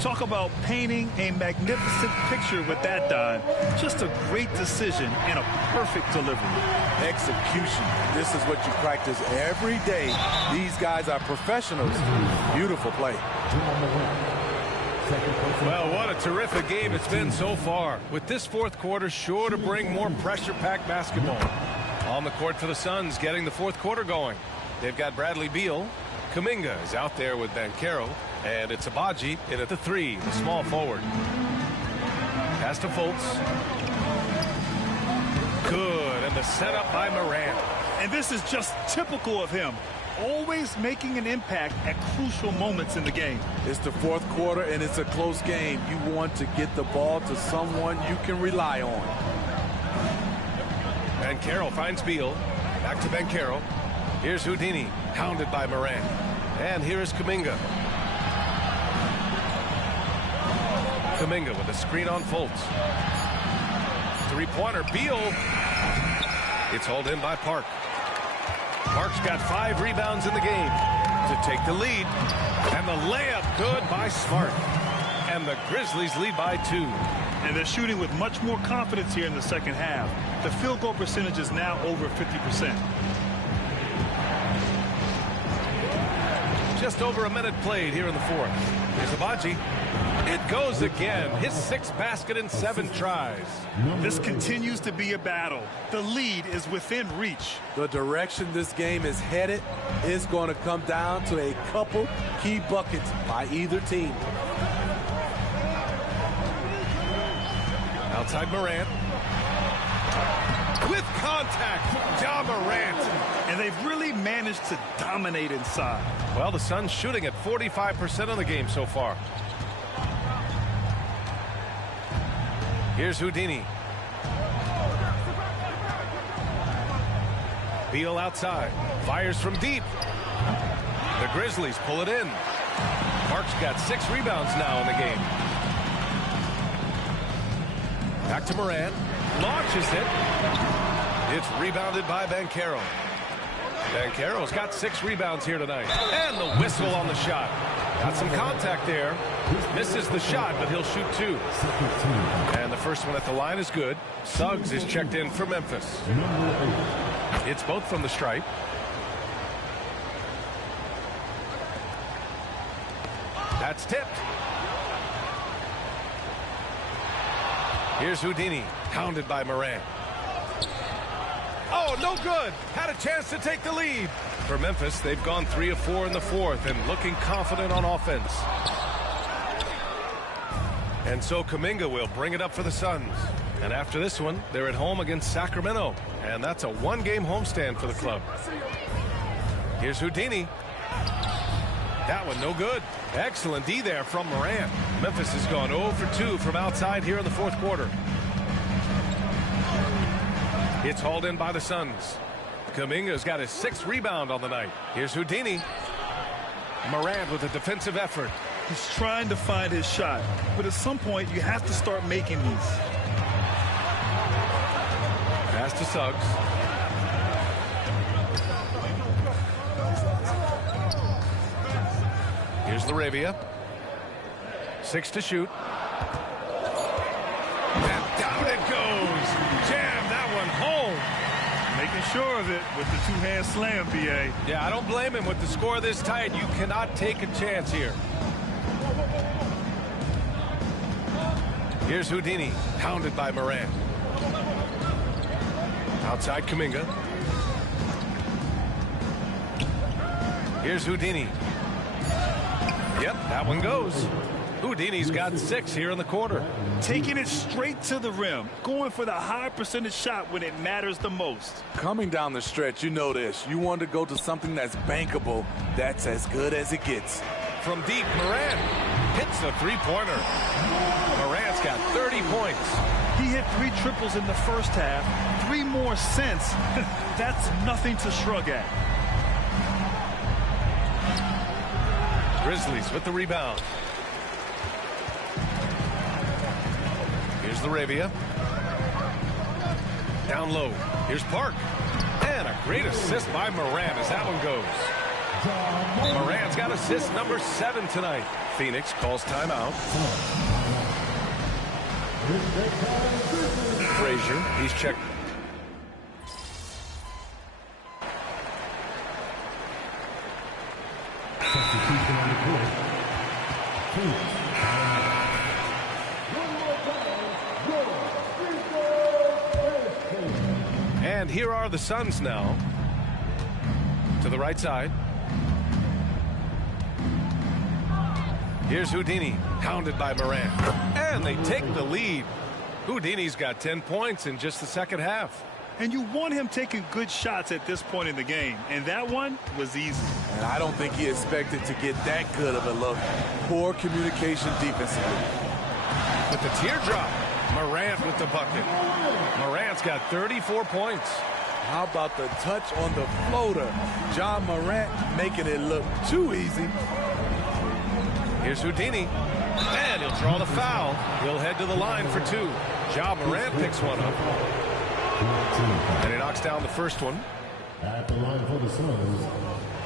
Talk about painting a magnificent picture with that, Don. Just a great decision and a perfect delivery. Execution. This is what you practice every day. These guys are professionals. Beautiful play. Well, what a terrific game it's been so far. With this fourth quarter sure to bring more pressure-packed basketball. On the court for the Suns, getting the fourth quarter going. They've got Bradley Beal. Kuminga is out there with Banchero. And it's Abaji in at the 3, the small forward. Pass to Fultz. Good, and the setup by Morant. And this is just typical of him. Always making an impact at crucial moments in the game. It's the fourth quarter, and it's a close game. You want to get the ball to someone you can rely on. Banchero finds Beal. Back to Banchero. Here's Houdini, hounded by Morant. And here is Kuminga. Kuminga with a screen on Fultz. Three-pointer, Beal. It's hauled in by Park. Park's got 5 rebounds in the game to take the lead. And the layup good by Smart. And the Grizzlies lead by 2. And they're shooting with much more confidence here in the second half. The field goal percentage is now over 50%. Just over a minute played here in the fourth. Here's Abaji. It goes again. His 6th basket in 7 tries. This continues to be a battle. The lead is within reach. The direction this game is headed is going to come down to a couple key buckets by either team. Outside Morant. With contact, Ja Morant. And they've really managed to dominate inside. Well, the Suns shooting at 45% of the game so far. Here's Houdini. Beal outside. Fires from deep. The Grizzlies pull it in. Park's got 6 rebounds now in the game. Back to Morant. Launches it. It's rebounded by Banchero. Banchero's got 6 rebounds here tonight. And the whistle on the shot. Got some contact there. Misses the shot, but he'll shoot 2. And the first one at the line is good. Suggs is checked in for Memphis. It's both from the stripe. That's tipped. Here's Houdini, hounded by Morant. Oh, no good. Had a chance to take the lead. For Memphis, they've gone 3 of 4 in the fourth and looking confident on offense. And so Kuminga will bring it up for the Suns. And after this one, they're at home against Sacramento. And that's a 1-game homestand for the club. Here's Houdini. That one no good. Excellent D there from Morant. Memphis has gone 0 for 2 from outside here in the fourth quarter. It's hauled in by the Suns. Kuminga's got his 6th rebound on the night. Here's Houdini. Morant with a defensive effort. He's trying to find his shot, but at some point you have to start making these. Pass to Suggs. Here's Laravia. 6 to shoot. And down it goes. Jam that one home. Making sure of it with the 2-hand slam, B.A. Yeah, I don't blame him with the score this tight. You cannot take a chance here. Here's Houdini, hounded by Morant. Outside Kuminga. Here's Houdini. Yep, that one goes. Houdini's got 6 here in the quarter. Taking it straight to the rim. Going for the high percentage shot when it matters the most. Coming down the stretch, you know this. You want to go to something that's bankable. That's as good as it gets. From deep, Morant hits the 3-pointer. Morant's got 30 points. He hit 3 triples in the first half. 3 more since. That's nothing to shrug at. Grizzlies with the rebound. Here's Laravia. Down low. Here's Park. And a great assist by Morant as that one goes. Morant's got assist number 7 tonight. Phoenix calls timeout. Frazier, he's checked. And here are the Suns now. To the right side. Here's Houdini, hounded by Morant. And they take the lead. Houdini's got 10 points in just the second half. And you want him taking good shots at this point in the game. And that one was easy. And I don't think he expected to get that good of a look. Poor communication defensively. With the teardrop, Morant with the bucket. Morant's got 34 points. How about the touch on the floater? John Morant making it look too easy. Here's Houdini. And he'll draw the foul. He'll head to the line for two. Ja Morant picks one up. And he knocks down the first one. At the line for the Suns,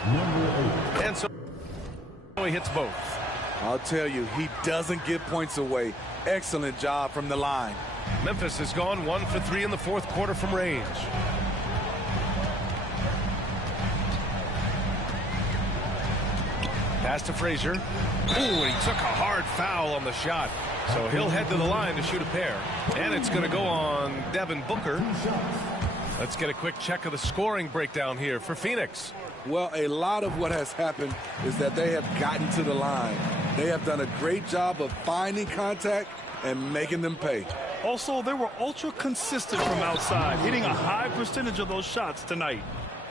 number 8. And so he hits both. I'll tell you, he doesn't give points away. Excellent job from the line. Memphis has gone 1 for 3 in the fourth quarter from range. Pass to Frazier. Ooh, and he took a hard foul on the shot. So he'll head to the line to shoot a pair. And it's going to go on Devin Booker. Let's get a quick check of the scoring breakdown here for Phoenix. Well, a lot of what has happened is that they have gotten to the line. They have done a great job of finding contact and making them pay. Also, they were ultra consistent from outside, hitting a high percentage of those shots tonight.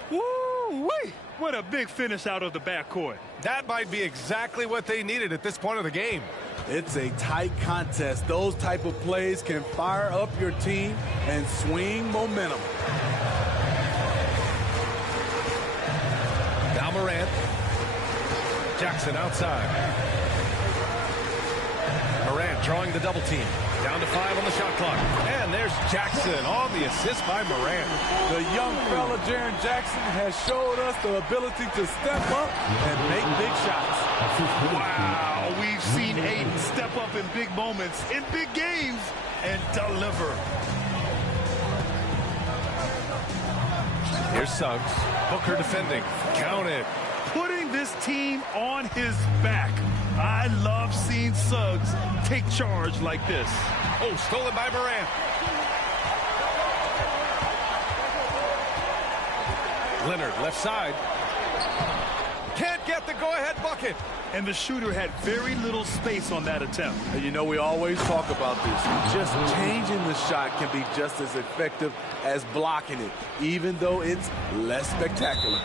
Woo-wee! What a big finish out of the backcourt. That might be exactly what they needed at this point of the game. It's a tight contest. Those type of plays can fire up your team and swing momentum. Now Morant. Jackson outside. Morant drawing the double team. Down to 5 on the shot clock. And there's Jackson on the assist by Morant. The young fella, Jaren Jackson, has showed us the ability to step up and make big shots. Wow, we've seen Aiden step up in big moments, in big games, and deliver. Here's Suggs. Booker defending. Count it. Putting this team on his back. I love seeing Suggs take charge like this. Oh, stolen by Morant. Leonard, left side. Can't get the go-ahead bucket. And the shooter had very little space on that attempt. And you know, we always talk about this. Just changing the shot can be just as effective as blocking it, even though it's less spectacular.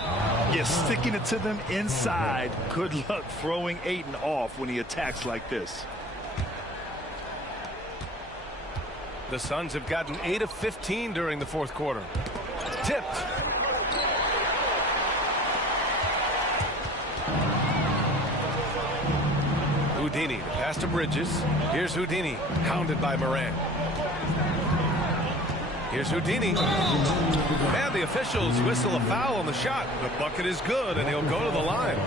Yes, sticking it to them inside. Good luck throwing Ayton off when he attacks like this. The Suns have gotten 8 of 15 during the fourth quarter. Tipped. Houdini, pass to Bridges. Here's Houdini, hounded by Morant. Here's Houdini. And the officials whistle a foul on the shot. The bucket is good, and he'll go to the line.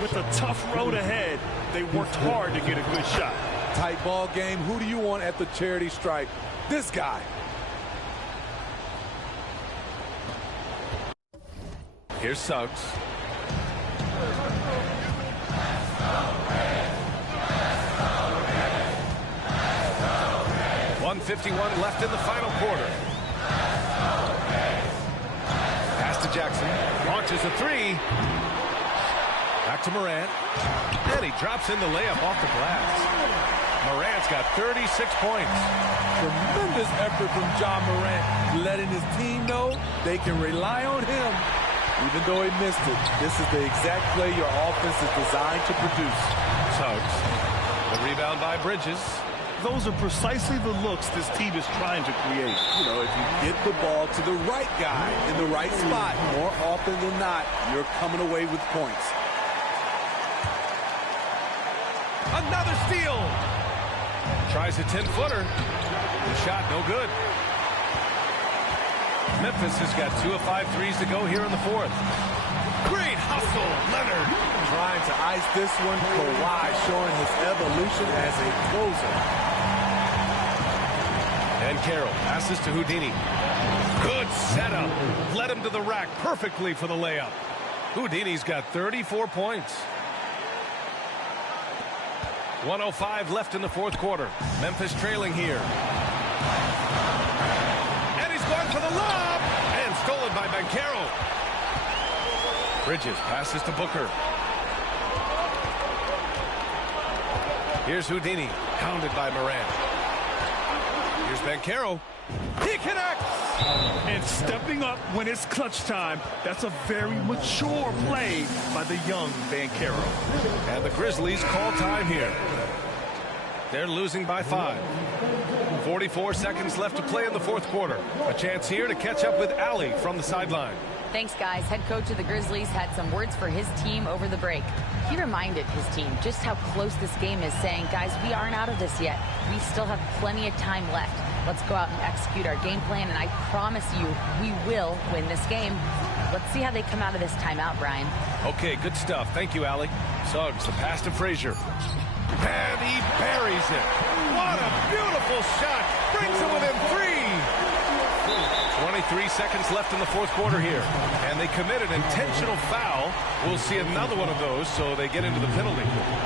With a tough road ahead, they worked hard to get a good shot. Tight ball game. Who do you want at the charity stripe? This guy. Here's Suggs. .151 left in the final quarter. Pass to Jackson. Launches a three. Back to Morant. And he drops in the layup off the glass. Morant's got 36 points. Tremendous effort from John Morant, letting his team know they can rely on him. Even though he missed it, this is the exact play your offense is designed to produce. Suggs. The rebound by Bridges. Those are precisely the looks this team is trying to create. You know, if you get the ball to the right guy in the right spot, more often than not, you're coming away with points. Another steal. Tries a 10-footer. The shot no good. Memphis has got 2 of 5 threes to go here in the fourth. Great hustle, Leonard. Trying to ice this one. Kawhi showing his evolution as a closer. And Carroll passes to Houdini. Good setup. Led him to the rack perfectly for the layup. Houdini's got 34 points. 1:05 left in the fourth quarter. Memphis trailing here. And he's going for the lob. And stolen by Banchero. Bridges passes to Booker. Here's Houdini, hounded by Morant. Here's Bancaro. He connects! And stepping up when it's clutch time. That's a very mature play by the young Bancaro. And the Grizzlies call time here. They're losing by 5. 44 seconds left to play in the fourth quarter. A chance here to catch up with Allie from the sideline. Thanks, guys. Head coach of the Grizzlies had some words for his team over the break. He reminded his team just how close this game is, saying, guys, we aren't out of this yet. We still have plenty of time left. Let's go out and execute our game plan, and I promise you we will win this game. Let's see how they come out of this timeout, Brian. Okay, good stuff. Thank you, Allie. Suggs, the pass to Frazier. And he buries it. What a beautiful shot. Brings it within 3. 23 seconds left in the fourth quarter here. And they commit an intentional foul. We'll see another one of those, so they get into the penalty.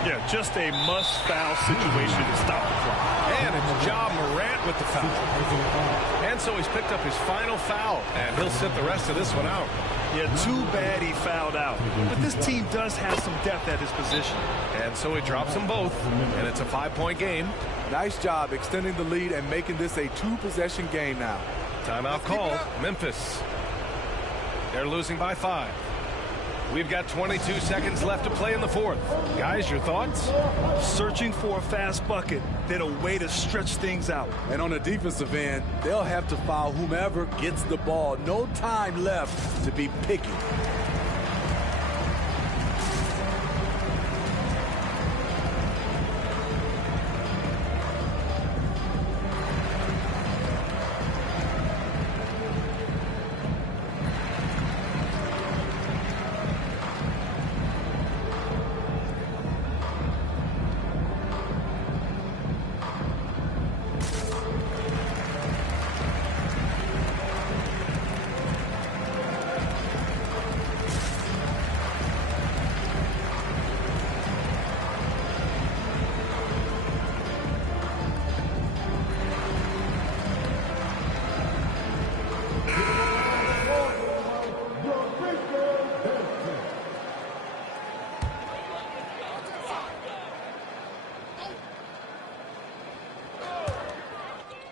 Yeah, just a must-foul situation to stop the clock. And it's Ja Morant with the foul. And so he's picked up his final foul, and he'll sit the rest of this one out. Yeah, too bad he fouled out. But this team does have some depth at his position. And so he drops them both, and it's a 5-point game. Nice job extending the lead and making this a 2-possession game now. Timeout called. Memphis. They're losing by 5. We've got 22 seconds left to play in the fourth. Guys, your thoughts? Searching for a fast bucket, then a way to stretch things out. And on the defensive end, they'll have to foul whomever gets the ball. No time left to be picky.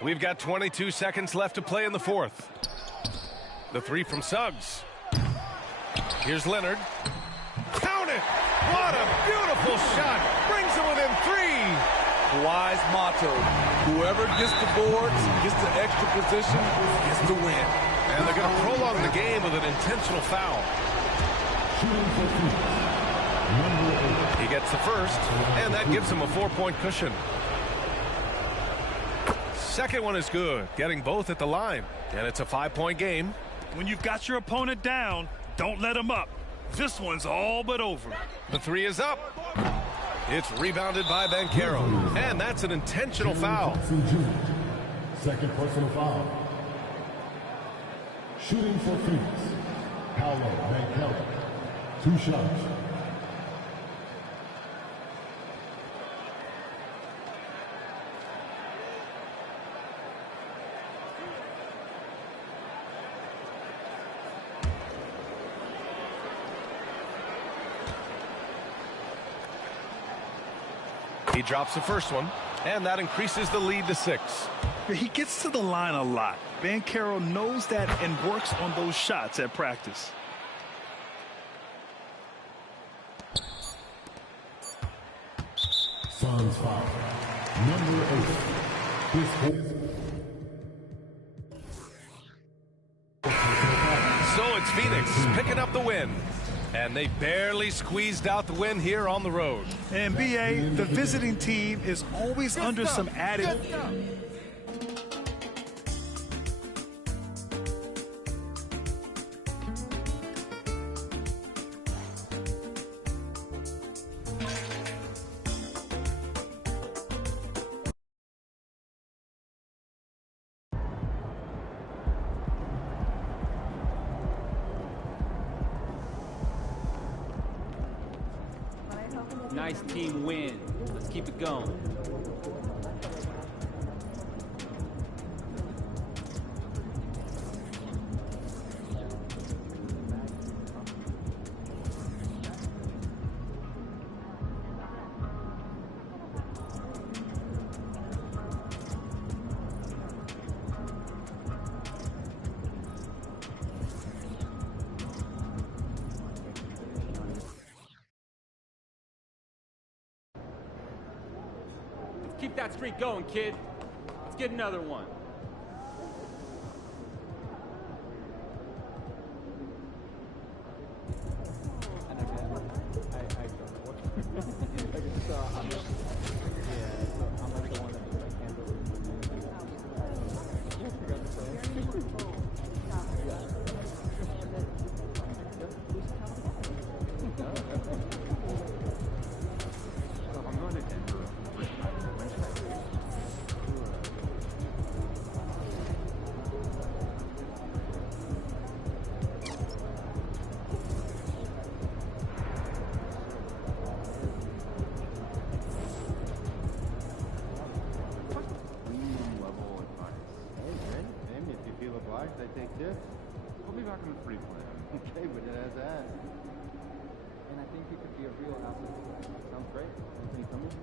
We've got 22 seconds left to play in the fourth. The 3 from Suggs. Here's Leonard. Count it! What a beautiful shot! Brings it within 3. Wise motto. Whoever gets the boards, gets the extra position, gets the win. And they're going to prolong the game with an intentional foul. He gets the first, and that gives him a 4-point cushion. Second one is good, getting both at the line. And it's a 5-point game. When you've got your opponent down, don't let him up. This one's all but over. The 3 is up. It's rebounded by Bancaro. And that's an intentional foul. Second personal foul. Shooting for Phoenix. Paolo Bancaro. 2 shots. He drops the first one, and that increases the lead to 6. He gets to the line a lot. Bancaro knows that and works on those shots at practice. Suns foul. Number 8. So it's Phoenix picking up the win. And they barely squeezed out the win here on the road. And B.A., the visiting team is always under some added... Nice team win. Let's keep it going. keep that streak going, kid. Let's get another one. I take tips. We'll be back on the free play. Okay, but it has that. And I think he could be a real athlete. Sounds great. Can you come in?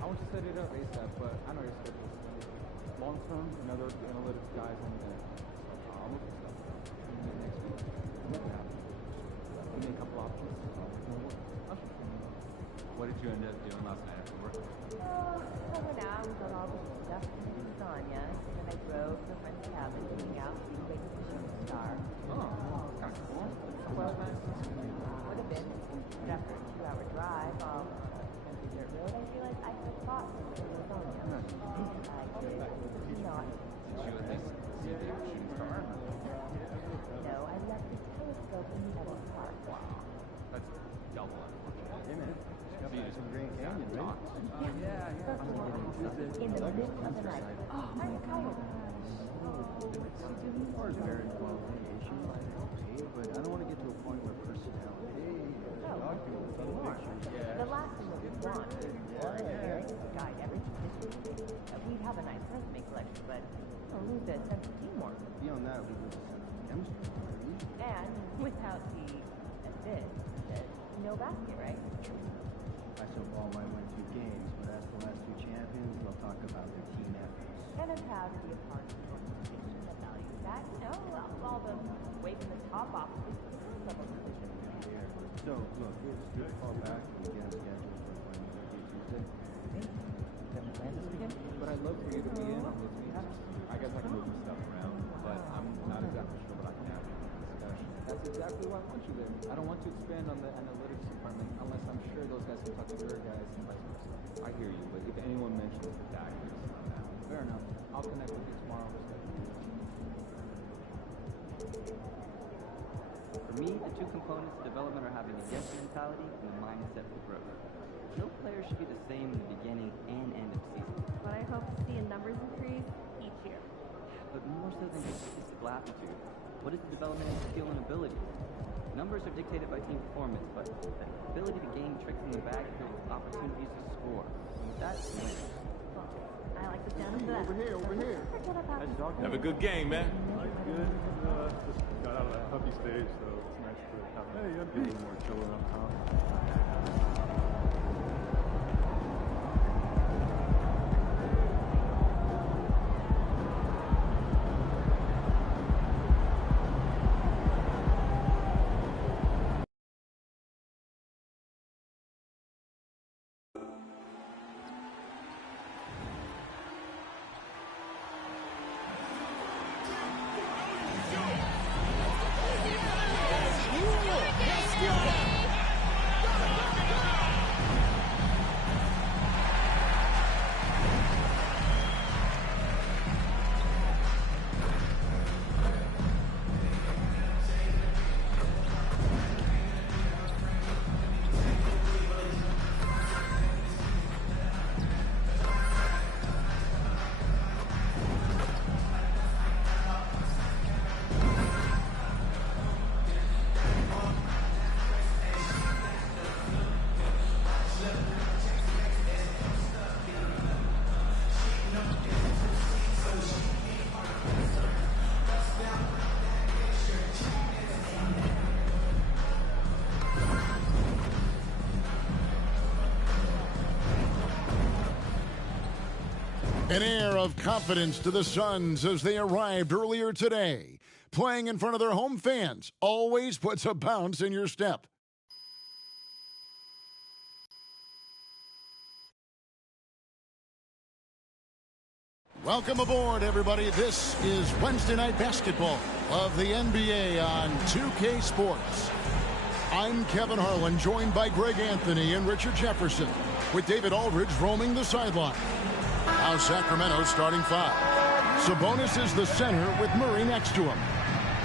I want to set it up ASAP, but I know your schedule. Long term, another analytics guys on there. I'll look at stuff. Next week. Yeah. Give me a couple options. What did you end up doing last night after work? I went out and got all the stuff from lasagna, and then I drove to a friend's cabin to hang out, see the Vegas show the star. Oh, kind of cool. Well, would have been, but after a 2-hour drive off Country Dirt Road, I realized I forgot to bring lasagna. I did not. Did you at least see the shooting star? No, I left the telescope in Meadow Park. Wow, that's double unfortunate. Hey man, got back from Grand Canyon, right? Yeah. In the middle of the night. Oh, I'm tired. As far as marriage qualification, okay, but I don't want to get to a point where personality, documents, pictures. The last thing that we want is marriage to guide everything history. We'd have a nice resume collection, but lose the sense of teamwork. Beyond that, we lose a sense of chemistry. And without the assist, no basket, right? I softball might win 2 games, but as the last 2 champions, they'll talk about their team efforts. And I'm proud to be a part of an organization that values that. All the waving the top off of this level position. So, look, it's good to call back and get on schedule for Wednesday, Tuesday. Having plans this weekend? But I'd love for you to be in on this meeting. I guess I can move some stuff around, but I'm not exactly sure what I can have in the discussion. That's exactly why I want you there. I don't want to expand on the analytics department unless I'm sure those guys can talk to their guys and vice versa. I hear you, but if anyone mentions the tactics, fair enough. I'll connect with you tomorrow. For me, the 2 components of development are having a yes mentality and a mindset for growth. No player should be the same in the beginning and end of season. But I hope to see a numbers increase each year. But more so than just statistical aptitude, what is the development in skill and ability? Numbers are dictated by team performance, but the ability to gain tricks in the bag with opportunities to score. And with that, win. I like the sound of that. Over here. Have a good game, man. Good. Just got out of that puppy stage, so it's nice to have a little more chill around town. An air of confidence to the Suns as they arrived earlier today. Playing in front of their home fans always puts a bounce in your step. Welcome aboard, everybody. This is Wednesday Night Basketball of the NBA on 2K Sports. I'm Kevin Harlan, joined by Greg Anthony and Richard Jefferson, with David Aldridge roaming the sideline. Now Sacramento starting 5. Sabonis is the center with Murray next to him.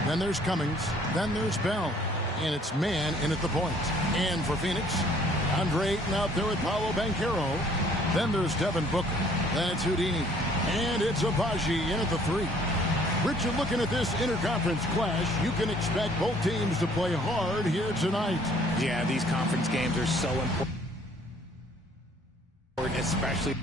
Then there's Cummings. Then there's Bell. And it's man in at the point. And for Phoenix, Andre Ayton out there with Paolo Banchero. Then there's Devin Booker. Then it's Houdini. And it's Abaji in at the 3. Richard, looking at this interconference clash, you can expect both teams to play hard here tonight. Yeah, these conference games are so important, especially